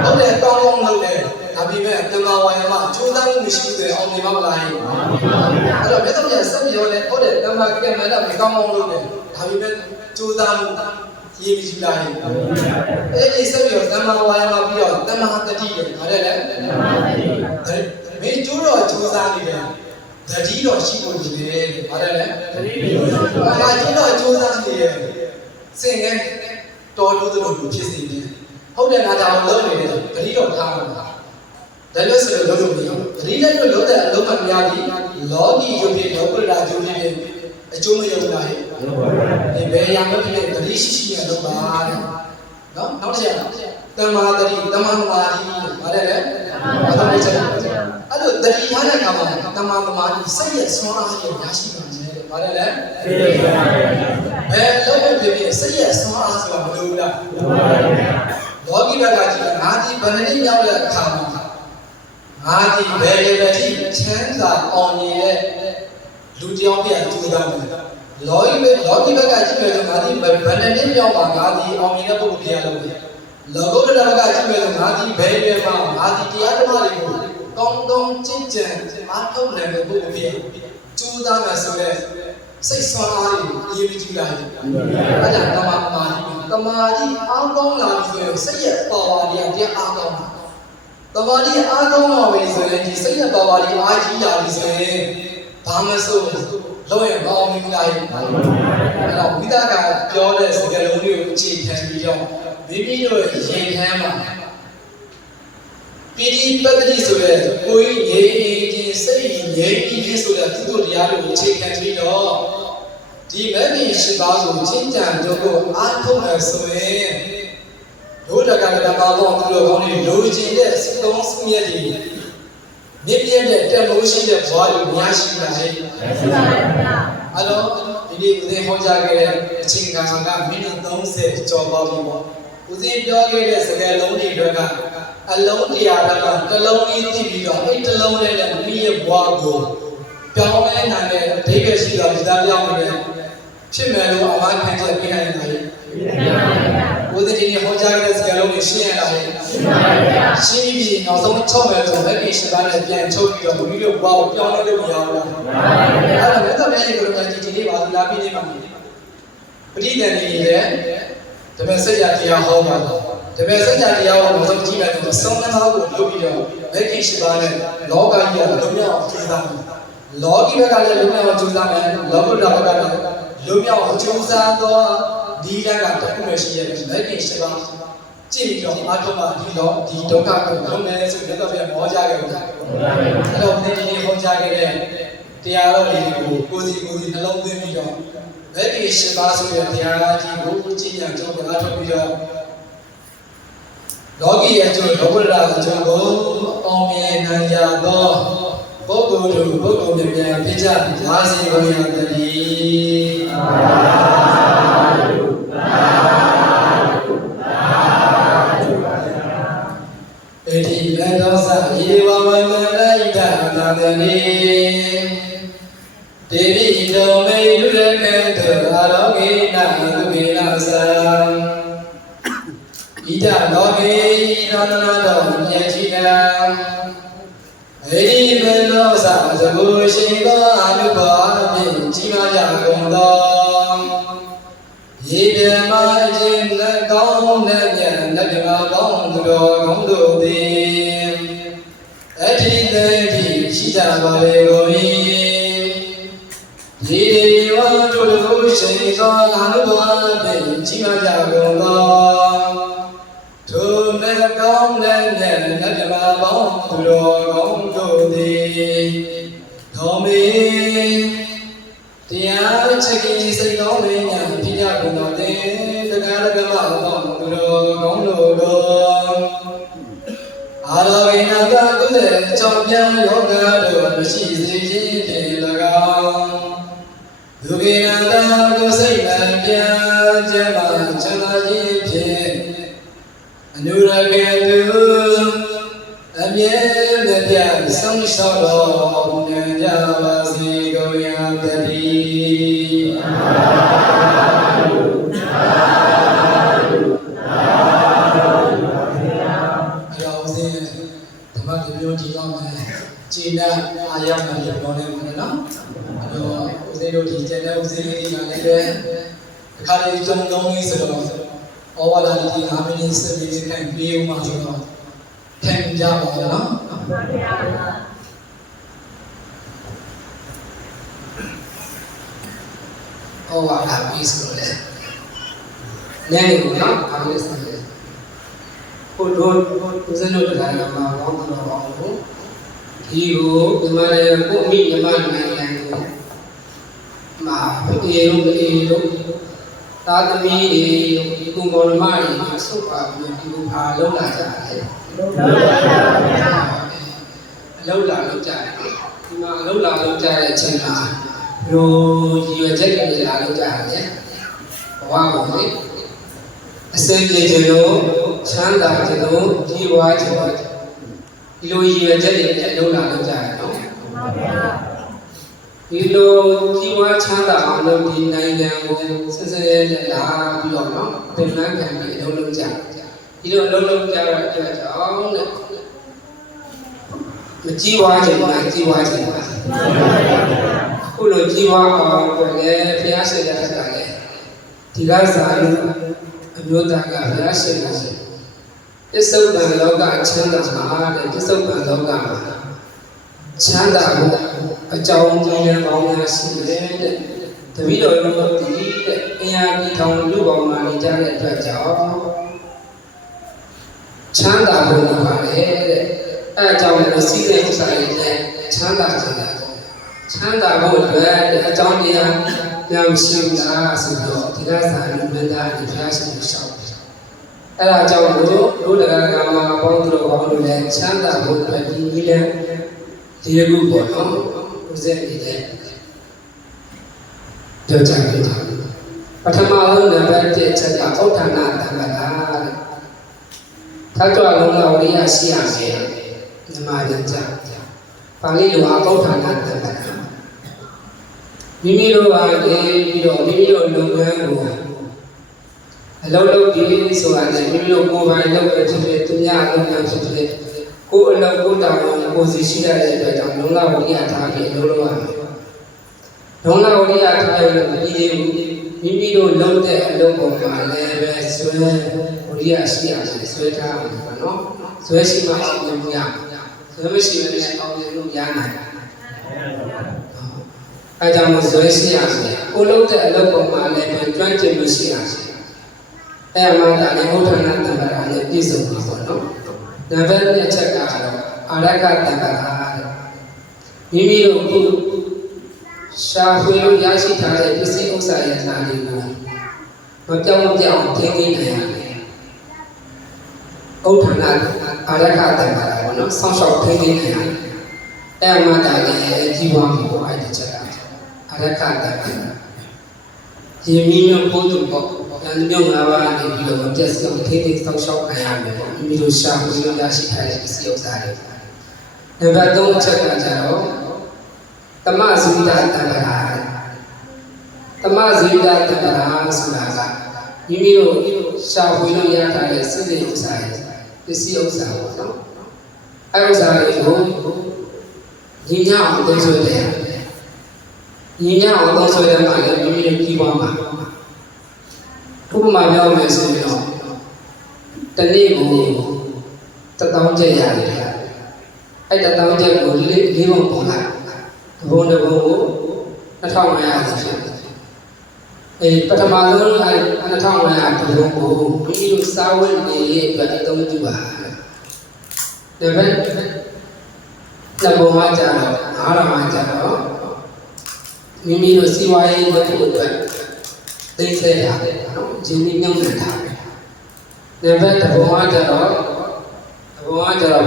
ဟုတ်တယ်ကောင်းကောင်းလုပ်တယ်ဒါပေမဲ့တမန်ဝါယမချိုးသားမှုမရှိတဲ့အောင်နေမလားအဲ့တော့မြတ်စွာဘုရားဆက်ပြောတယ်ဟုတ်တယ်တမန်ကံမန္တမကောင်းကောင်းလုပ်တယ်ဒါပေမဲ့ချိုးသားမှုရေးပြီးလာရင်အဲ့ဒီဆက်ပြီးတော့တမန်ဝါယမပြီးတော့တမန်တတိတယ်ဘာလဲလဲမင်းကျိုးတော့ကျိုးစားနေတယ်တတိတော့ရှိဖို့နေတယ်ဘာလဲလဲတတိဘာကျိုးတော့ကျိုးစားနေတယ်စင်ငယ်တော်လို့တို့ဖြစ်စီတယ်ဟုတ်တယ်ငါတောင်လုံးနေတယ်တတိတော့ထားမှာဒါလို့ဆိုလို့လုံးလို့မရဘူးတတိလည်းတော့လုံးတဲ့အလုံးမများဘူးလောကီယုတ်ဖြစ်လောကုတ္တရာယုတ်ဖြစ်အကျိုးမယုံတာဟဲ့ဒီဘယ်ရာမဖြစ်တဲ့တတိရှိရလုံးပါတဲ့နော်နောက်တစ်ချက်တမာတတိတမာသမာဓိဘာလဲလဲဘာသာချက်အဲ့လိုတတိရတဲ့အခါမှာတမာသမာဓိစိတ်ရဲ့ဆွမ်းအားရဲ့ရရှိပါမယ်ဘာလဲလဲစိတ်ရဲ့ဆွမ်းအားဘယ်လုံးဖြစ်ဖြစ်စိတ်ရဲ့ဆွမ်းအားဆိုတာမလိုဘူးလားလောကီဘက်ကကြည့်ငါဒီဗန္ဒနိမြောက်တဲ့အခါမှာငါဒီဘယ်လိုပဲချမ်းသာအောင်နေတဲ့လူတယောက်ပြည့်တူတာလောကီဘက်ကကြည့်မယ်ဆိုငါဒီဗန္ဒနိမြောက်မှာငါဒီအောင်နေတဲ့ပုဂ္ဂိုလ်ပြရလို့ လောကုတ္တရာကကြည့်မယ်ဆိုငါဒီဘယ်ရွယ်မှာငါဒီတရားဓမ္မတွေကိုကောင်းကောင်းကျင့်ကြံအားထုတ်နိုင်တဲ့ပုဂ္ဂိုလ်ဖြစ်ကျိုးသားမယ်ဆိုတဲ့စိတ်ဆွမ်းအားတွေအရေးကြီးလာတယ်။အဲဒါတမာတိအားကောင်းလာပြီဆိုရင်စိတ်ရဲ့ပါဝါတွေကတရားအားကောင်းတာ။တမာတိအားကောင်းလာပြီဆိုရင်ဒီစိတ်ရဲ့ပါဝါတွေအားကြီးလာပြီဆိုရင်ဘာမဆိုလုံးရဲ့ဘောင်းမင်းသားရဲ့အဲတော့ဝိသကပြောတဲ့စကားလုံးတွေကိုအခြေခံပြီးတော့မိမိတို့ရင်ထဲမှာပိဋိပတ်တိဆိုတဲ့ကိုယ်ငြိမ်းခြင်းစိတ်ငြိမ်းခြင်းဆိုတဲ့ကုသိုလ်တရားတွေကိုအခြေခံပြီးတော့ဒီမဂ္ဂင်၈ပါးကိုချင်းကြံတို့ကိုအားထုတ်မယ်ဆိုရင်တို့တက္ကရာပါဘောသူတို့ကောင်းတွေလိုချင်တဲ့စတုံးစမြက်တွေမြင့်မြတ်တဲ့တက်လို့ရှိတဲ့ဘဝတွေများရှိလာတယ်။ရှိပါပါဗျာ။အဲ့တော့ဒီနေ့ဦးဇင်းဟောကြားခဲ့တဲ့အချိန်ကမိနစ်30ကျော်ပါပြီပေါ့။ဦးဇင်းပြောခဲ့တဲ့စကားလုံးတွေကအလုံးတရားကတစ်လုံးလေးသိပြီးတော့အဲ့တစ်လုံးလေးနဲ့မိရဲ့ဘဝကိုပြောင်းလဲနိုင်တဲ့အဓိပ္ပာယ်ရှိတာဒီသားပြောင်းနေတယ်ဖြစ်မယ်လို့အမှန်ခံချက်ပြနိုင်တယ်။ဦးဇင်းဒီနေ့ဟောကြားခဲ့တဲ့စကားလုံးတွေရှင်းရတာလေ။ရှင်းပါပါဗျာ။ရှင်းပြီးနောက်ဆုံးချုပ်မယ်ဆိုမဂ္ဂင်၈ပါးနဲ့ပြန်ချုပ်ပြီးတော့မိတို့ဘဝကိုပြောင်းလဲလို့မရဘူးလား။မှန်ပါပါဗျာ။အဲ့တော့မြတ်စွာဘုရားရဲ့ကိုယ်တော်ကြီးဒီနေ့ပါသူလာပြီးနေမှာပဋိသန္ဓေရဲ့ဓမ္မစကြာတရားဟောပါတော့ဓမ္မစကြာတရားကိုမဆုံးကြည့်လိုက်တော့သုံးနှသားကိုလုပ်ပြီးတော့မဂ္ဂင်၈ပါးနဲ့လောကကြီးကလုံမြောက်အောင်ကြိုးစားမယ်။လောကီဘက်ကလည်းလုံမြောက်အောင်ကြိုးစားမယ်။လောကုတ္တရာဘက်ကလည်းလုံမြောက်အောင်ကြိုးစားတော့ဒီလကတစ်ခုပဲရှိရတယ်မဂ္ဂင်၈ပါးကြည့်ပြီးတော့အားထုတ်မှဒီဒုက္ခကိုလုံးမယ်ဆိုပြီးတော့ပြန်ဟောကြားခဲ့တယ်။အဲ့တော့ဒီနေ့ဟောကြားခဲ့တဲ့တရားတော်တွေကိုကိုယ်စီနှလုံးသွင်းပြီးတော့မဂ္ဂင်၈ပါးဆိုတဲ့တရားကြီးကိုကြည်ညာကြုံအားထုတ်ပြီးတော့လောကီရဲ့ကျိုးလောကုတ္တရာအကျိုးကိုအောင်မြင်နိုင်ကြသောပုဂ္ဂိုလ်တို့ပုဂ္ဂိုလ်များဖြစ်ကြပါစေကုန်ရသတည်း။ဧတိလတောသယေဝမန္တလိဒနာတနိဒေဝိတောမေလူရကေတောအာရောဂေနသုခေနသံဣဒလောကေနောနနာတောမြတ်ချိကံဧတိဘလောသသဘူရှိသောအနုဘောဖြင့်ကြီးမားကြကုန်သောယေပြမအခြင်းလက်ကောင်းလက်မြတ်လက်ပြမကောင်းသူတော်ကောင်းတို့သည်အဋ္ဌိတေတိရှိကြပါလေကုန်၏ယေဒေဝတို့တို့ရှိသောအနုဘောဖြင့်ကြီးမားကြကုန်သောထိုလက်ကောင်းလက်မြတ်လက်ပြမကောင်းသူတော်ကောင်းတို့သည်တော်မေတရားချက်ကြီးစိတ်ကောင်းဝိညာဉ်ဖြစ်ရကုန်တော်သည်တရားဓမ္မကောင်းသူတော်ကောင်းတို့တော်အာရောဂိနာကကုသကြောင့်ပြန်ယောဂတို့မရှိစေခြင်းဖြင့်၎င်းဒုက္ခိနာကကိုစိတ်နှံပြန်ကျမ်းမာချမ်းသာခြင်းဖြင့်အနုရကေတုအမြဲတည်းဆုံးရှောက်တော်မူကြပါစေကုန်ရသတည်း။ကျင့်တဲ့အာရမလေးပြောနေမှာနော်။အဲ့တော့ဦးဇင်းတို့ဒီကျင့်တဲ့ဦးဇင်းလေးကလည်းပဲအခါလေးကြုံလုံးလေးဆိုတော့ဩဝါဒလေးဒီ5မိနစ်10မိနစ်တိုင်းပြေးဦးမှာဆိုတော့ထင်ကြပါလားနော်။ဟုတ်ပါဗျာ။ဩဝါဒပြီးဆိုတော့လေ။လည်းနေဘူးနော်။အားလေးစတယ်။ကိုတို့ဦးဇင်းတို့တရားနာမှာဘောင်းတော်အောင်လို့ဒီကိုဒီမှာလည်းကိုမိဓမ္မနိုင်ငံကိုမှာပြေရုံပြေရုံသာသမီတွေဒီကုံဘောဓမတွေဆုတ်ပါပြီးဒီကိုဘာလောက်လာကြတယ်လောက်လာကြတယ်ဒီမှာလောက်လာကြတဲ့အချိန်မှာဘယ်ရည်ရွယ်ချက်တွေလာလောက်ကြတယ်ဘဝကိုလေအစပြေကြလို့ချမ်းသာကြလို့ဒီဘဝကြလို့ဒီလိုရည်ရွယ်ချက်တွေနဲ့လုံလာလုပ်ကြတယ်နော်။မှန်ပါဗျာ။ဒီလိုကြီးပွားချမ်းသာအောင်လုပ်ဒီနိုင်ငံကိုဆက်ဆက်ရဲရဲလာပြီးတော့နော်။ပြန်လည်ခံပြီးလုပ်ကြတယ်။ဒီ ဒီလိုလုံးလုံးကြတော့ကြောင်းတဲ့မကြည့်ဝါခြင်းပါကြည့်ဝါခြင်းပါခုလိုကြည့်ဝါအောင်ပဲဘုရားရှင်ရတာလေဒီကစားလို့အမျိုးသားကဘုရားရှင်ကိုပစ္စုပန်လောကချမ်းသာမှာတဲ့ပစ္စုပန်လောကမှာချမ်းသာဖို့အကြောင်းကြောင့်ပေါင်းများရှိတယ်တဲ့တပည့်တော်တို့ဒီတဲ့အင်အားကြီးထောင်လူပေါင်းမှနေကြတဲ့အတွက်ကြောင့်ချမ်းသာဖို့လိုပါတယ်တဲ့အဲအကြောင်းကိုစီးတဲ့ဥစ္စာတွေနဲ့ချမ်းသာခြင်းတယ်ချမ်းသာဖို့အတွက်အကြောင်းတရားများမရှိဘူးလားဆိုတော့ဒီကစားလူမင်းသားဒီဘုရားရှင်ကိုရှောက်အဲ့ဒါကြောင့်တို့တရားကမှာပေါင်းတို့ပေါင်းလို့လည်းချမ်းသာဖို့အတွက်ဒီနည်းလမ်းဒီကုပေါ့နော်ဥစ္စာတွေနဲ့ပြောကြပြတာပထမဆုံးနံပါတ်1ချက်ကဩဌာဏတံခါရတဲ့ထာကြွလုံးကဝိရိယရှိရမယ်ဓမ္မရကြပါဠိလိုဩဌာဏတံခါရမိမိတို့ဟာပြီးတော့မိမိတို့လုပ်ငန်းကိုအလုပ်လုပ်ပြီးဆိုတာနဲ့မိမိတို့ကိုယ်ပိုင်လုပ်ရဖြစ်ဖြစ်သူများအလုပ်လုပ်ဖြစ်ဖြစ်ကိုယ်အလုပ်ကိုတောင်းကိုစီရှိရတဲ့အတွက်ကြောင့်လုံးဝဝိရိယထားပြီးအလုပ်လုပ်ရမယ်လုံးဝဝိရိယထားရလို့ပြီးသေးဘူးမိမိတို့လုပ်တဲ့အလုပ်ပေါ်မှာလည်းပဲဆွဲဝိရိယရှိရတယ်ဆွဲထားရမှာနော်ဆွဲရှိမှရှိလို့မရဆွဲမရှိရင်လည်းအောင်လို့ရနိုင်အဲကြောင့်မို့ဆွဲရှိရတယ်ကိုလုပ်တဲ့အလုပ်ပေါ်မှာလည်းပဲကျွမ်းကျင်မှုရှိရတယ်အဲမှာဒါလည်းဘုရားနာတန်ခါရနဲ့ပြည့်စုံပါပေါ့နော်နံပါတ်2ချက်ကတော့အာရကတန်ခါရတဲ့မိမိတို့ခုရှာဖွေလို့ရရှိထားတဲ့ပစ္စည်းဥစ္စာရဲ့နာတွေကိုမပြောင်းမပြောင်းထိန်းသိမ်းနိုင်ရတယ်ဥဋ္ဌာဏအာရကတန်ခါရပေါ့နော်ဆောင်းလျှောက်ထိန်းသိမ်းနိုင်ရတယ်အဲမှာဒါလည်းကြီးပွားမှုပေါ့အဲ့ဒီချက်ကအာရကတန်ခါရရေမီးမျိုးပုံသူပေါ့ဉာဏ်မျိုး၅ပါးနေပြီးတော့မပြတ်စုံထိထိဆောက်ရှောက်ခံရမယ်ပေါ့မိမိတို့ရှာဖွေလို့ရရှိထားတဲ့ပစ္စည်းဥစ္စာတွေနံပါတ်3အချက်ကကျတော့တမဇိဒတံခါရတမဇိဒတံခါရဆိုတာကမိမိတို့ရှာဖွေလို့ရထားတဲ့စိတ်ဥစ္စာတွေပစ္စည်းဥစ္စာပေါ့နော်အဲဥစ္စာတွေကိုညီညအောင်သုံးဆွဲတယ်ညီညအောင်သုံးဆွဲတဲ့မှာလည်းမိမိတို့ကြီးပွားမှာဥပမာပြောမယ်ဆိုရင်တော့တနေ့ကို1000ကျပ်ရတယ်အဲ့1000ကျပ်ကို၄ပုံပုံလိုက်ဘုံတစ်ဘုံကို2500ဖြစ်တယ်ပထမဆုံးအဲ့2500တစ်ဘုံကိုမိမိတို့စားဝတ်နေရေးအတွက်အသုံးပြုပါဒါပဲနှစ်ဘုံကကြတော့900ကျတော့မိမိတို့စီဝါရေးလုပ်ဖို့အတွက်သိစေရတယ်နော်ဂျင်းကြီးညှို့နေတာပဲနံပါတ်1ဘုံကကြတော့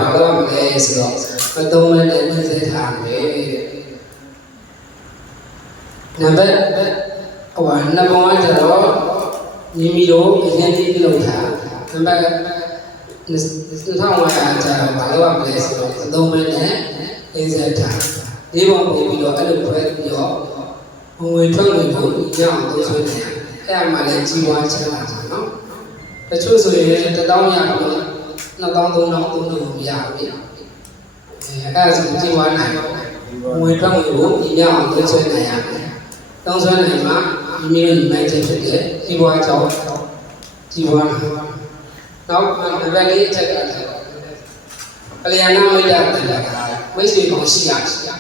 ဘာလို့မလဲဆိုတော့မသုံးမဲ့သိစေထားမယ်နံပါတ်နှစ်ဘုံကကြတော့မိမိတို့အရင်ကြီးပြုလုပ်တာနံပါတ်2500ကျတော့ဘာလို့မလဲဆိုတော့မသုံးမဲ့သိစေထားဒီဘုံပို့ပြီးတော့အဲ့လိုဖွဲ့ပြီးတော့ဘုံဝင်ထွက်ဝင်ကိုညအောင်သုံးဆွဲနေအဲ့အမှလည်းကြီးပွားချမ်းသာတာနော်တချို့ဆိုရင်1000ရတော့2000 3000သုံးလို့မရဘူးအဲ့ဒါဆိုကြီးပွားနိုင်ဝင်ထွက်ဝင်ကိုညအောင်သုံးဆွဲနေရတယ်သုံးဆွဲနိုင်မှာမိမိတို့ညီမချင်းဖြစ်တဲ့ကြီးပွားကြောင်းကြီးပွားနောက်နံပါတ်4အချက်ကပလျာဏမိတ်တတန်ခါရမိတ်ဆွေကောင်းရှိရတယ်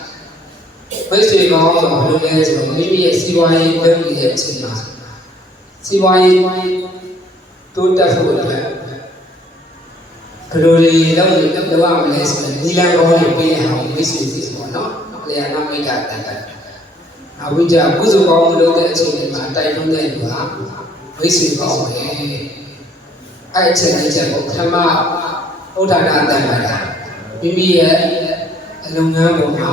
မိတ်ဆွေကောင်းဆိုဘယ်လိုလဲဆိုတော့မိမိရဲ့စီးပွားရေးလုပ်နေတဲ့အချိန်မှာစီးပွားရေးတိုးတက်ဖို့အတွက်ဘယ်လိုတွေလုပ်ရမလဲဆိုတော့ဒီလမ်းကောင်းတွေပေးရအောင်မိတ်ဆွေစီပေါ့နော်။လျာဏမိတ်တတန်ခါရအဝိဇ္ဇာကုသိုလ်ကောင်းမှုလုပ်တဲ့အချိန်မှာတိုက်တွန်းတဲ့လူဟာမိတ်ဆွေကောင်းပဲ။အဲ့အချက်လေးချက်ကိုပထမဥဒ္ဒါရတန်ခါရမိမိရဲ့အလုပ်ငန်းပေါ်မှာ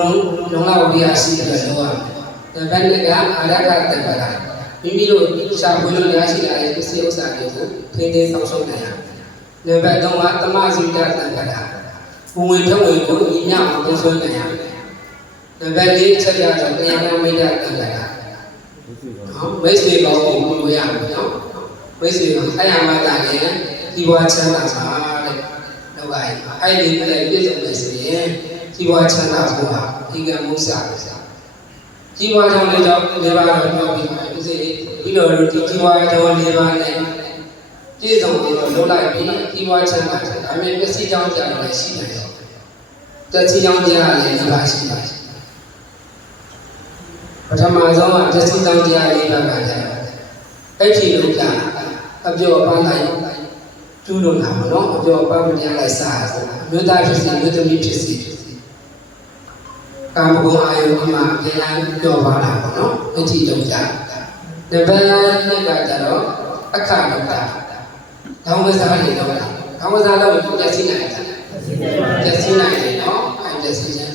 လုံးဝဝိရိယရှိတယ်လို့ပြောရမယ်။နံပါတ်2ကအာရကတံခါရမိမိတို့ရှာဖွေလို့ရရှိလာတဲ့ပစ္စည်းဥစ္စာတွေကိုထိန်းသိမ်းဆောင်ရှောက်နိုင်ရမယ်။နံပါတ်3ကတမဇိတတံခါရဝင်ထုတ်ဝင်ကိုညီမျှအောင်သုံးဆွဲနိုင်ရမယ်။နံပါတ်4ချက်ရတော့တရားနာမိတ်တတံခါရမိတ်ဆွေပေါင်းကိုဝင်ရမယ်နော်။ ဝိသေအဲ့အမှတာလည်းဒီဘဝချမ်းသာမှာတဲ့လောကကြီးအဲ့ဒီနဲ့ပြည့်စုံနေဆိုရင်ဒီဘဝချမ်းသာဖို့ဟာဒီကံမှုစားပဲစားဒီဘဝကြောင့်လည်းကြောင့်၄ပါးတော့ပြောပြီးဥစေပြီးတော့ဒီဘဝကြောင့်၄ပါးနဲ့ပြည့်စုံပြီးတော့လုံးလိုက်ပြီးဒီဘဝချမ်းသာတယ်ဒါပေမဲ့ပစ္စည်းကြောင့်ကြာလည်းရှိတယ်တတိယကြောင့်လည်း၄ပါးရှိတယ်ပထမဆုံးကပစ္စည်းကြောင့်ကြာ၄ပါးကကြာအဲ့ဒီလိုကြာအပြောပန်းလိုက်ကျူးလို့လာမလို့အပြောပန်းမရလိုက်စားမြို့သားဖြစ်စီမြို့သမီးဖြစ်စီကာမဂုဏ်အာယုအမှာအပြန်ပြောပါတာပေါ့နော်အဲ့ဒီတော့ကြာနံပါတ်2ကကြတော့အခါတော့တာဒေါင်းဝစားနေတော့တာဒေါင်းဝစားတော့ပြည့်စည်နိုင်တယ်ပြည့်စည်နိုင်တယ်နော်အဲ့ပြည့်စည်ခြင်း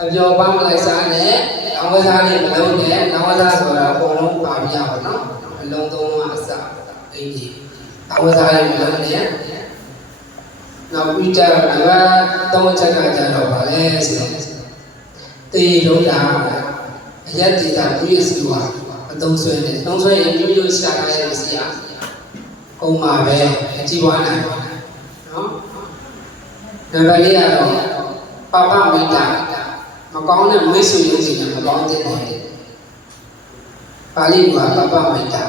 အပြောပန်းမလိုက်စားနဲ့ဒေါင်းဝစားနေမလုံးနဲ့ဒေါင်းဝစားဆိုတာအကုန်လုံးပါပြရပါတော့အလုံးသုံးလုံးအစအင်းကြီးဒေါင်းဝစားနေမလုံးနဲ့နောက်ပြီးကြတော့ဒီကတော့ချက်ကကြတော့ပါလေဆိုတော့တေလုံးတာအရက်တေတာပြည့်စုံပါအသုံးဆွဲတယ်သုံးဆွဲရင်မိမိတို့ရှာထားတဲ့စီအားကုံပါပဲအကြည့်ဝါနိုင်နော်နံပါတ်၄ကတော့ပပမိတ်တာမကောင်းတဲ့မိတ်ဆွေရုံးစီနဲ့မကောင်းတဲ့တယ်ပါဠိကပပမိတ်တာ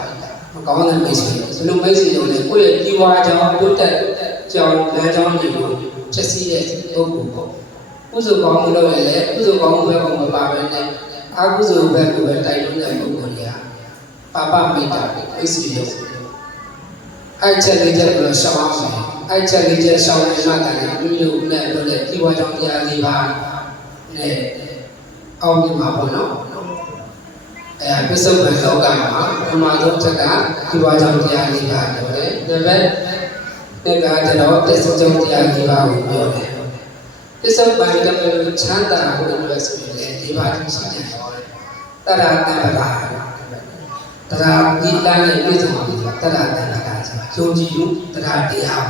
မကောင်းတဲ့မိတ်ဆွေဒီလိုမိတ်ဆွေရုံးနဲ့ကိုယ့်ရဲ့ကြည်ဝါကြောင့်တိုးတက်ကြောင်းလမ်းကြောင်းတွေကိုချက်စီးတဲ့ပုဂ္ဂိုလ်ပေါ့ကုသိုလ်ကောင်းမှုလုပ်ရင်လည်းကုသိုလ်ကောင်းမှုပဲမပါဘဲနဲ့အကုသိုလ်ဘက်ကိုပဲတိုက်တွန်းတဲ့ပုဂ္ဂိုလ်တွေကပါပမိတ်တာအိစီရုံအဲ့ချက်လေးချက်ကိုရှောင်းအောင်အဲ့ချက်လေးချက်ရှောင်းနေမှတိုင်မိမိတို့နဲ့ပြောတဲ့ဒီဘဝကြောင့်တရား၄ပါးနဲ့အောင်မြင်မှာပေါ့နော်အဲ့ပစ္စုပန်လောကမှာပထမဆုံးချက်ကဒီဘဝကြောင့်တရား၄ပါးပြောတယ်နံပါတ်2ကကျတော့ပစ္စုပန်ကြောင့်တရား၄ပါးကိုပြောတယ်ပစ္စုပန်တမန်ချမ်းသာကိုပြောဆိုရင်၄ပါးရှိတယ်တရတံ္ဍာတရားဒီလမ်းနဲ့ပြည့်စုံပြီတရတံ္ဍာယုံကြည်မှုတရားတရား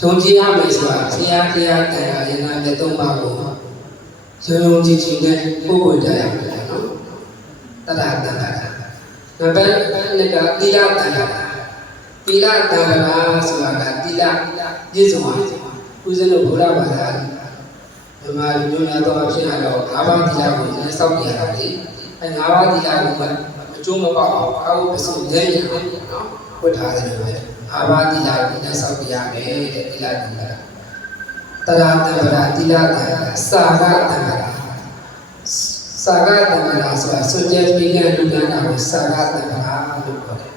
ယုံကြည်ရမယ်ဆိုတာဘုရားတရားတရားရနာတဲ့၃ပါးကိုယုံကြည်ခြင်းနဲ့ပုဂ္ဂိုလ်တရားရတယ်နော်တရတံ္ဍာနံပါတ်2ကသီလတံ္ဍာသီလတံ္ဍာဆိုတာကသီလပြည့်စုံပါဦးဇင်းတို့ဘုရားဘာသာဓမ္မလူမျိုးများတော့ဖြစ်ရတော့၅ပါးသီလကိုလည်းစောင့်ကြရတာလေအဲ၅ပါးသီလကိုအကျိုးမပေါက်အောင်အာဟုပစုလဲရအောင်နော်ဝတ်ထားတယ်လို့ပဲ၅ပါးသီလကိုလည်းစောင့်ကြရမယ်တဲ့သီလတံ္ဍာတရာတံ္ဍာသီလတံ္ဍာစာဂတံ္ဍာစာဂတံ္ဍာဆိုတာစွန့်ကြဲပြီးတဲ့လူများတာကိုစာဂတံ္ဍာလို့ခေါ်တယ်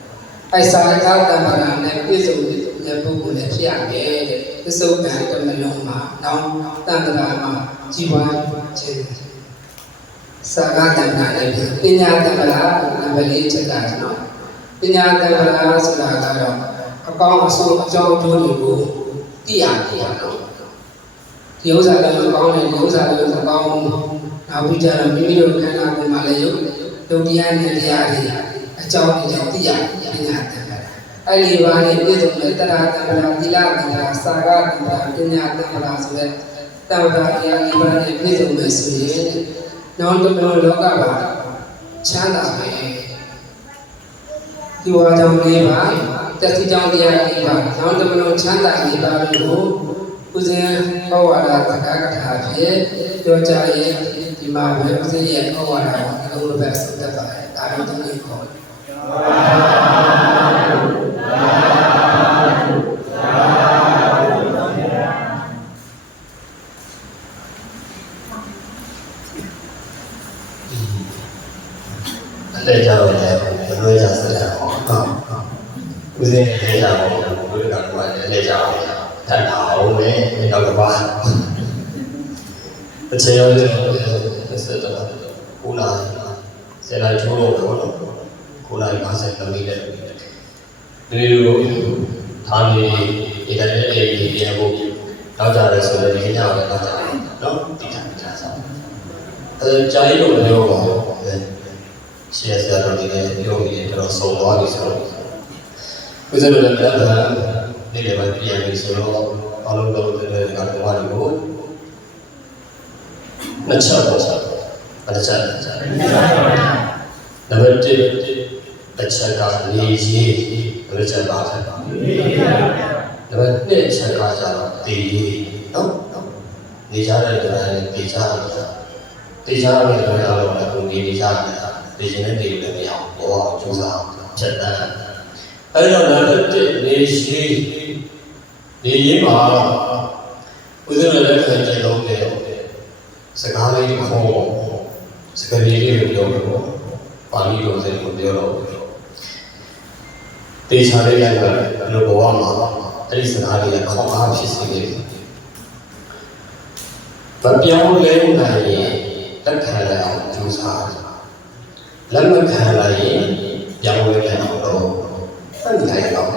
အဲစာဂတံ္ဍာနဲ့ပြည့်စုံတဲ့ပုဂ္ဂိုလ်လည်းဖြစ်ရမယ်တဲ့ပစ္စုပန်တမလုံးမှာနောင်တန်တရာမှာជីវခြင်းစာဂတံ္ဍာနဲ့ပညာတံ္ဍာနံပါတ်၄ချက်ကနော်ပညာတံ္ဍာဆိုတာကတော့အကောင်းအဆိုးအကြောင်းအကျိုးတွေကိုသိရတယ်နော်ဒီဥစ္စာလည်းမကောင်းတယ်ဒီဥစ္စာလည်းမကောင်းဘူးနောက်ပြီးကြတော့မိမိတို့ခန္ဓာကိုယ်မှာလည်းယုတ်တရားနဲ့တရားတွေအကြောင်းတွေသိရတယ်ပညာတံ္ဍာအဲ့ဒီဘာနဲ့ပြည့်စုံတဲ့တရာတံ္ဍာသီလတံ္ဍာစာဂတံ္ဍာပညာတံ္ဍာဆိုတဲ့တံ္ဍာတရားဒီဘာနဲ့ပြည့်စုံမယ်ဆိုရင်နောက်တစ်မျိုးလောကပါချမ်းသာမယ်ဒီဝါကြောင့်၄ပါးတတိကြောင့်တရား၄ပါးနောက်တစ်မျိုးချမ်းသာ၄ပါးကိုဦးဇင်းဟောဝါဒသက္ကကထာဖြင့်ပြောကြရင်ဒီမှာပဲဦးဇင်းရဲ့ဟောဝါဒကိုအလုံးစုံပဲဆက်သက်ပါတယ်ဒါတော့ဒီလိုခေါ်တယ်လက်ကြောက်လည်းမလွဲကြစရာဟုတ်ဦးစင်းလက်ကြောက်ဘုရားကလည်းလက်ကြောက်ထပ်တာအောင်လေနောက်တစ်ပါးအချိန်ရောက်တဲ့ဆက်တော့9နာရီ10နာရီထိုးလို့တော့9နာရီ50မိနစ်ဒီလိုထားနေဒီတိုင်းနဲ့ဒီပြန်ဖို့တော့ကြရဲဆိုတော့ဒီညောင်းလည်းတော့ကြတယ်နော်ဒီတိုင်းကြဆောင်ကြာရီလို့ပြောပါရှေ့ဆက်တော့ဒီနေ့ပြောပြီးတော့ဆုံးသွားပြီဆိုတော့ဦးဇင်းတို့လည်းပြန်လာနေတယ်ပဲပြန်ပြီးဆိုတော့အလုံးလုံးတဲ့ကတော့ဘာလို့နှစ်ချက်ပေါ့အဲ့ဒါချက်နံပါတ်1အချက်ကနေရေး ဘယ်ချက်ပါလဲဒါပေမဲ့နှစ်ချက်ကကြတော့ဒီနော်နေကြတဲ့ကြတဲ့တေချာတေချာရဲ့ကြတော့အခုနေကြတာဒီရှင်နဲ့နေလည်းမရအောင်ဘောအောင်ကြိုးစားချက်တန်းအဲ့တော့လည်းနေရှိနေရင်မှာဦးဇင်းလည်းလက်ခံကြလုံးတယ်စကားလေးခေါ်စကားလေးကိုပြောတော့ပါဠိလိုစကိုပြောတော့တေချာလေးရကလောဘဝမှာအဲ့ဒီစကားလေးခေါင်းအားဖြစ်စေတယ်ဗပြောင်းလဲနိုင်ရင်လက်ခံလိုက်အောင်ကြိုးစားလက်မခံလိုက်ရင်ပြောင်းလဲနိုင်အောင်တော့တတ်နိုင်တော့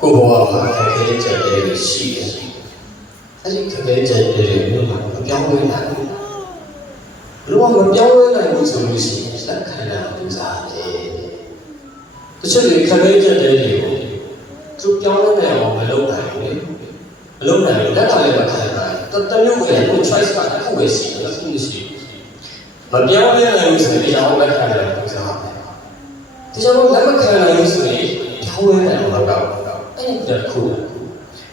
ကိုဘဝမှာခက်ခဲချက်တွေရှိတယ်အဲ့ဒီခက်ခဲချက်တွေကိုမပြောင်းလဲနိုင်ဘူး如果我们标准来不走路线，那看来不咋的。就是你看那这里头，就标准来我们老来的，老来的那当然不看来，但有个人我穿啥不会行，那东西，我标准来有时比较我看来不咋的。就像我咱们看来有时标准来我搞，哎，比较酷。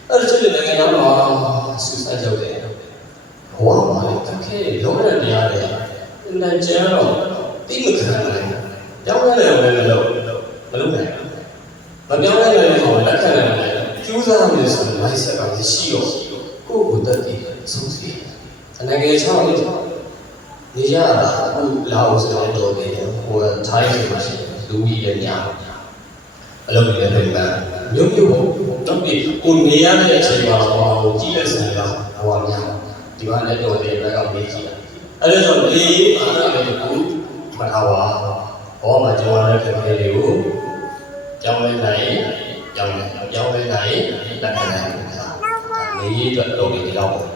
而这里那个人嘛，是啥叫的？我嘛，他可以老人家的。那这样咯，第一个看来，表面来我们没弄来，那表面来好，那看来就是他们是买啥个是稀有，个个的收费，那个厂里，你家我老是很多的，我查一下是路易的娘，路易的对吧？有，那边我没呀那些嘛，我记得是那个我娘，对吧？那多的那个没记。အဲ့ဒါကြောင့်ဒီအားလည်းကိုမထားပါဘောမှာကျောင်းရတဲ့ခေတ်လေးကိုကျောင်းလိုက်နိုင်ကျောင်းလိုက်နိုင်လက်ခံနိုင်တာနေရအတွက်တော့ဒီလောက်ပေါ့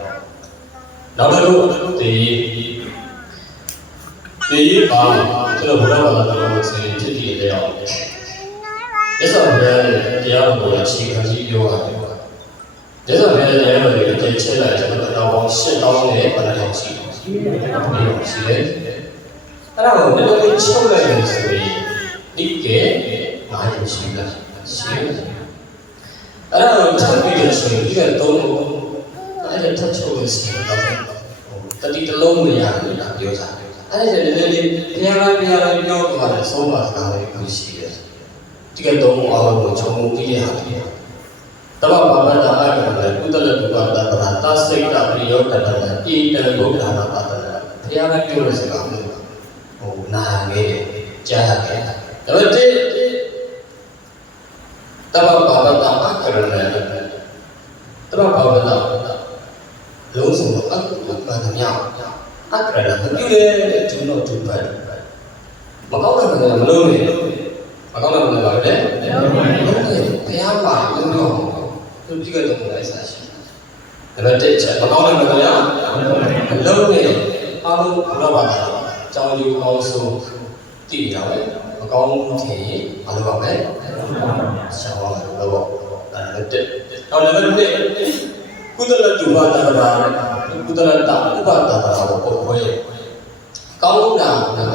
နောက်တစ်ခုဒီပါကျွန်တော်ဘုရားဘာသာတော်ဆင်းဖြစ်တည်တဲ့အောင်လက်ဆောင်ပဲတရားတော်ကိုအခြေခံပြီးပြောရတယ်လက်ဆောင်ပဲတရားတော်ကိုချက်လိုက်ကျွန်တော်တော့ပေါင်း8000နဲ့ပတ်သက်ရှိတယ်ရှိတယ်အဲ့ဒါကိုလည်းလည်းချုပ်လိုက်လို့ဆိုရင်ဒီကဲမာရရှိလားရှိတယ်အဲ့ဒါကိုချုပ်ပြီးလို့ဆိုရင်ဒီကတော့အဲ့ဒါထပ်ချုပ်လို့ရှိရင်တော့တတိတလုံးမရဘူးလားပြောစားအဲ့ဒါလည်းလည်းဘုရားပြောသွားတယ်ဆုံးမစကားလေးကိုရှိတယ်ဒီကတော့အားလုံးကိုခြုံငုံပြီးရတာတဘာဘာဘာတာအဲ့ဒါလည်းကုသလတုပ္ပတ္တတာသစိတ်တပရိယောတတ္တဣတံဘုဒ္ဓနာပါတ္တဘုရားကပြောတဲ့စကားမျိုးနာခဲ့ကြားခဲ့ဒါပေမဲ့တဘာဘာဘာတာအခရဏတဘာဘာဘာတာလုံးစုံအကုပါဒမြောက်အခရဏမပြုလေကျွန်တော်သူပဲမကောင်းတဲ့မလို့လေမကောင်းတဲ့မလို့ပါလေဘုရားပါလုံးတော့သူကြည့်ကြတော့လိုက်စားရှိတယ်ဒါပေမဲ့ချက်မကောင်းတဲ့မလို့ရလုံးနေအားလုံးဘုရားပါကြောင်းယူအောင်ဆိုတည်ရတယ်မကောင်းခင်ဘာလို့ပါလဲဆောင်းလို့တော့ဒါလည်းတက်တော့လည်းကုသလတုပါဒတာကုသလတဥပဒတာကိုပေါ်ခွဲကောင်းတာလည်း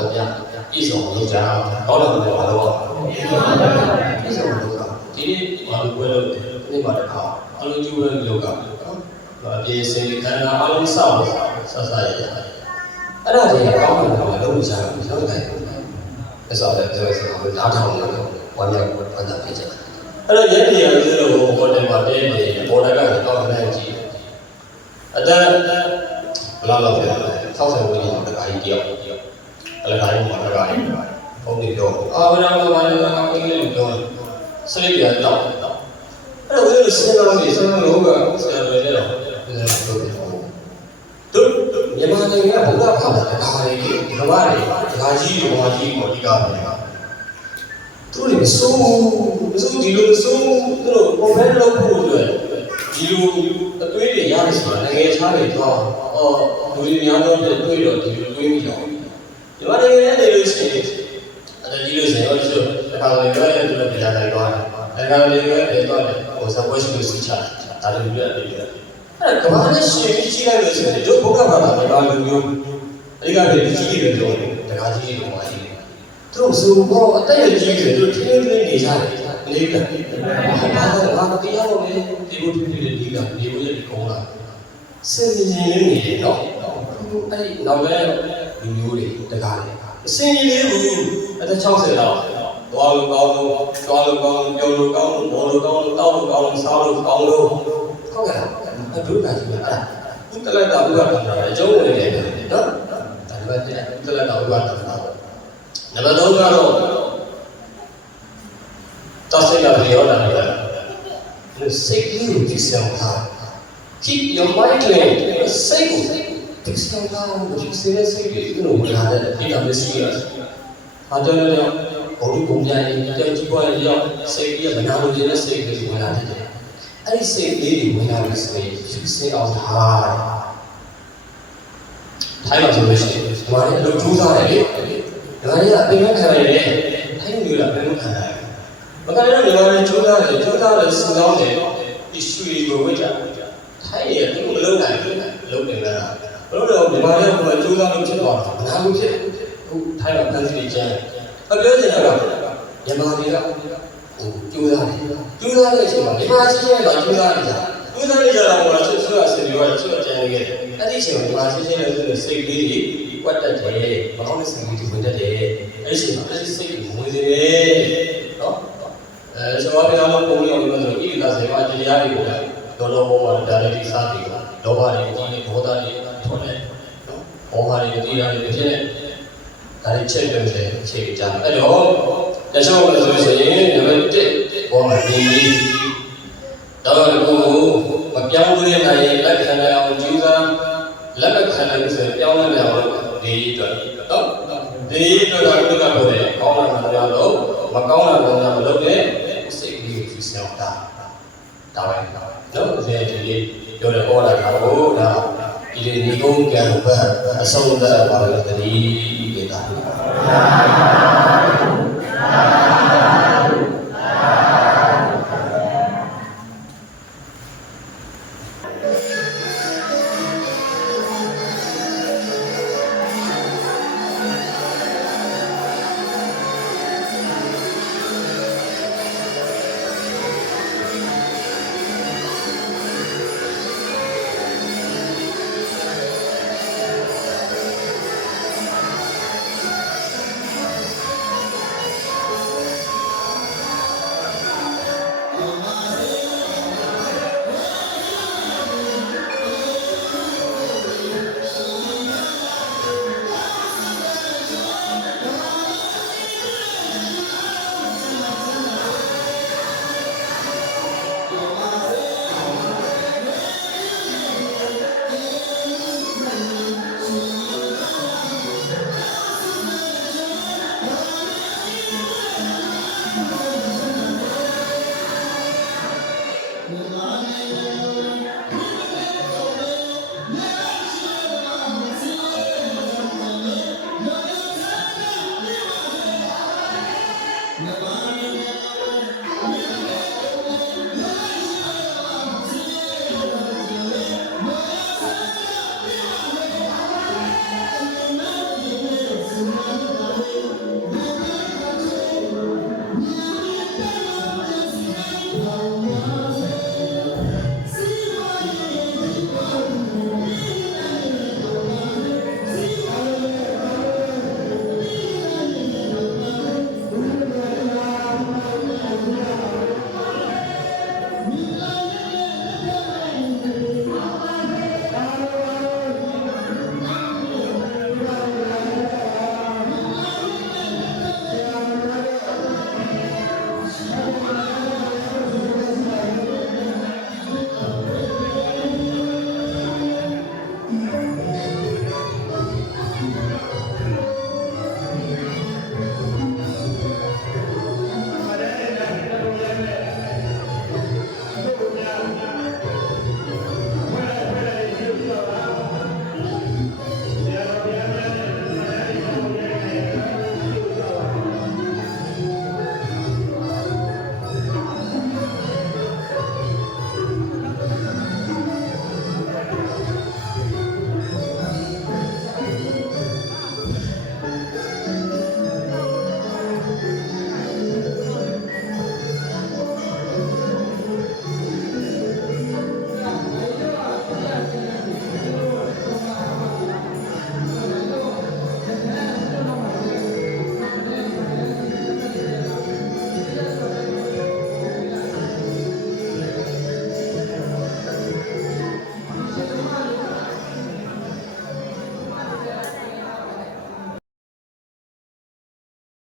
ပြည့်စုံလို့ကြားကောင်းတယ်လို့ဘာလို့ပြည့်စုံလို့ဒီဘာလို့ပွဲလို့ဒီမှာတခါအလုံးကျူးပဲလောကနော်အပြည့်စင်ခန္ဓာအလုံးဆောက်ဆက်ဆက်ရအဲ့ဒါတွေကောင်းတယ်လို့လုံးကြားလို့လောက်တယ်အဲ့ဆိုတော့ဆိုနားထောင်လို့ဝမ်းမြောက်ဝမ်းသာဖြစ်ကြတယ်အဲ့တော့ရက်တရားကျလို့ဘောတယ်မှာတင်းနေဘောတယ်ကတော့လည်းကြည့်အတန်းဘလောက်လောက်ပြန်လဲ60ဝန်းကျင်တခါကြီးတယောက်အလကားကြီးမှာတခါကြီးဘုံတွေပြောအာဘယ်တော့မှမလည်းအင်္ဂလိပ်ပြောစရိတ်ရတော့အဲ့တော့ဘယ်လိုစဉ်းစားလို့စဉ်းစားလို့ကဆရာတွေလည်းတော့တို့မြန်မာနိုင်ငံကဘုရားဘာသာတခါကြီးဒီဘာတွေတခါကြီးတွေဘာကြီးကိုဒီကားပဲသူတွေမစိုးဒီလိုမစိုးသူတို့ပုံဖက်လုပ်ဖို့အတွက်ဒီလိုအတွေးတွေရတယ်ဆိုတာနိုင်ငံခြားတွေတော့လူတွေများတော့တွေးတော့ဒီလိုတွေးမိတော့ဒီမှာနိုင်ငံနဲ့နေလို့ရှိရင်အဲ့ဒီလိုဆိုရင်ဆိုတခါလေရွေးရတယ်လို့ပြောလိုက်တော့တခါလေရွေးတယ်တော့ဟိုစပွဲရှိလို့စီချတာဒါလည်းပြရတယ်အဲ့ကဘာနဲ့ရှင်းကြည့်လိုက်လို့ဆိုရင်တို့ဘုရားဘာသာဘာလိုမျိုးအဓိကပြည့်ကြီးတယ်ပြောတယ်တခါကြီးတွေမှာရှိတယ် တို့ဆိုတော့အတက်ရကြီးတယ်တို့ထင်းထင်းနေကြတယ်လေးကဘာသာတရားတော်လေးဒီလိုဖြစ်ဖြစ်ဒီကနေလို့ရဒီကောင်းလာစင်ကြီးလေးနေတော့အဲ့ဒီနောက်ပဲလူမျိုးတွေတကားတယ်အစင်ကြီးလေးဘူးအသက်60လောက်သွားလို့ကောင်းလို့သွားလို့ကောင်းလို့ပြောလို့ကောင်းလို့ဘောလို့ကောင်းလို့တောက်လို့ကောင်းလို့စားလို့ကောင်းလို့ဟုတ်ကဲ့အဒုက္ခကြီးပဲအဲ့ဒါဥတလတာဥပဒနာအကျုံးဝင်နေတယ်နော်ဒါပဲဥတလတာဥပဒနာနံပါတ်3ကတော့တောက်စိတ်ကပြောတာလေစိတ်ကြီးကိုကြည့်ဆောင်တာ keep your mind clean စိတ်ကိုကြည့်ဆောင်တာဒီစိတ်စိတ်ကိုဝင်လာတဲ့ဒီကမရှိရအားကြောင့်လည်းဘောလုံးပုံများရင်ကြောက်ကြည့်ပေါ်ရောက်စိတ်ကြီးကမနာလို့နေတဲ့စိတ်ကိုဝင်လာတယ်အဲ့ဒီစိတ်လေးတွေဝင်လာလို့ဆိုရင်ကြည့်စေအောင်ဟာထိုင်ပါဆိုလို့ရှိရင်ဒီမှာလည်းအလုပ်ထူးစားတယ်လေဒါကြီးကပြင်ခံရတယ်ထိုင်လို့ရပြင်ခံရတယ်မကလည်းဒီမှာလည်းကျိုးသားတယ်စူတောင်းတယ်ဒီရွှေကိုဝိတ်ကြထိုင်ရတယ်မလုံးနိုင်ဘူးလုံးနေလားဘလို့တော့ဒီမှာလည်းကိုယ်ကျိုးသားလို့ဖြစ်သွားတာမနာဘူးဖြစ်အခုထိုင်ရပန်းစီကျန်းအပြောနေတာကမြန်မာတွေကကျိုးသားတယ်ကျိုးသားတဲ့အချိန်မှာမြန်မာချင်းချင်းတော့ကျိုးသားနေကြကျိုးသားနေကြတော့ဘာလို့ဆွတ်ဆင်ပြီးတော့ဆွတ်ကြံနေခဲ့အဲ့ဒီအချိန်မှာမြန်မာချင်းချင်းလည်းစိတ်လေးကြီးကွက်တက်တယ်မကောင်းတဲ့စိတ်ကြီးတွေဝင်တတ်တယ်အဲ့ဒီအချိန်မှာအဲ့ဒီစိတ်ကိုဝင်စေတယ်နော်ဆိုတော့ဒီလိုပုံလေးအောင်လို့ဣတိကစေဝါတရားတွေကိုလောလောဘောမှာဒါလည်းဒီစားတွေလောဘတွေကြီးနေဒေါသတွေထွန်းတယ်နော်ဘောဟာတွေတရားတွေဖြစ်နေဒါတွေချက်တယ်ချိန်ကြအဲ့တော့တချို့လို့ဆိုရင်နံပါတ်1ဘောမှာဒီတော့ဒီကိုမပြောင်းလဲနိုင်ရင်လက်ခံနိုင်အောင်ကြိုးစားလက်ခံနိုင်ဆိုပြောင်းလဲနိုင်အောင်ဒီအတွက်နော်ဒီအတွက်ကတော့ပြောတယ်ကောင်းတာများလို့မကောင်းတာများမလုပ်နဲ့စိတ်ကြီးကိုစောင့်တာဒါပဲနော်ဒီလေးပြောတဲ့ဟောတာကတော့ဒါဒီဒီကုန်းကံဘက်အဆုံးသတ်ပါလို့တတိဒေတာ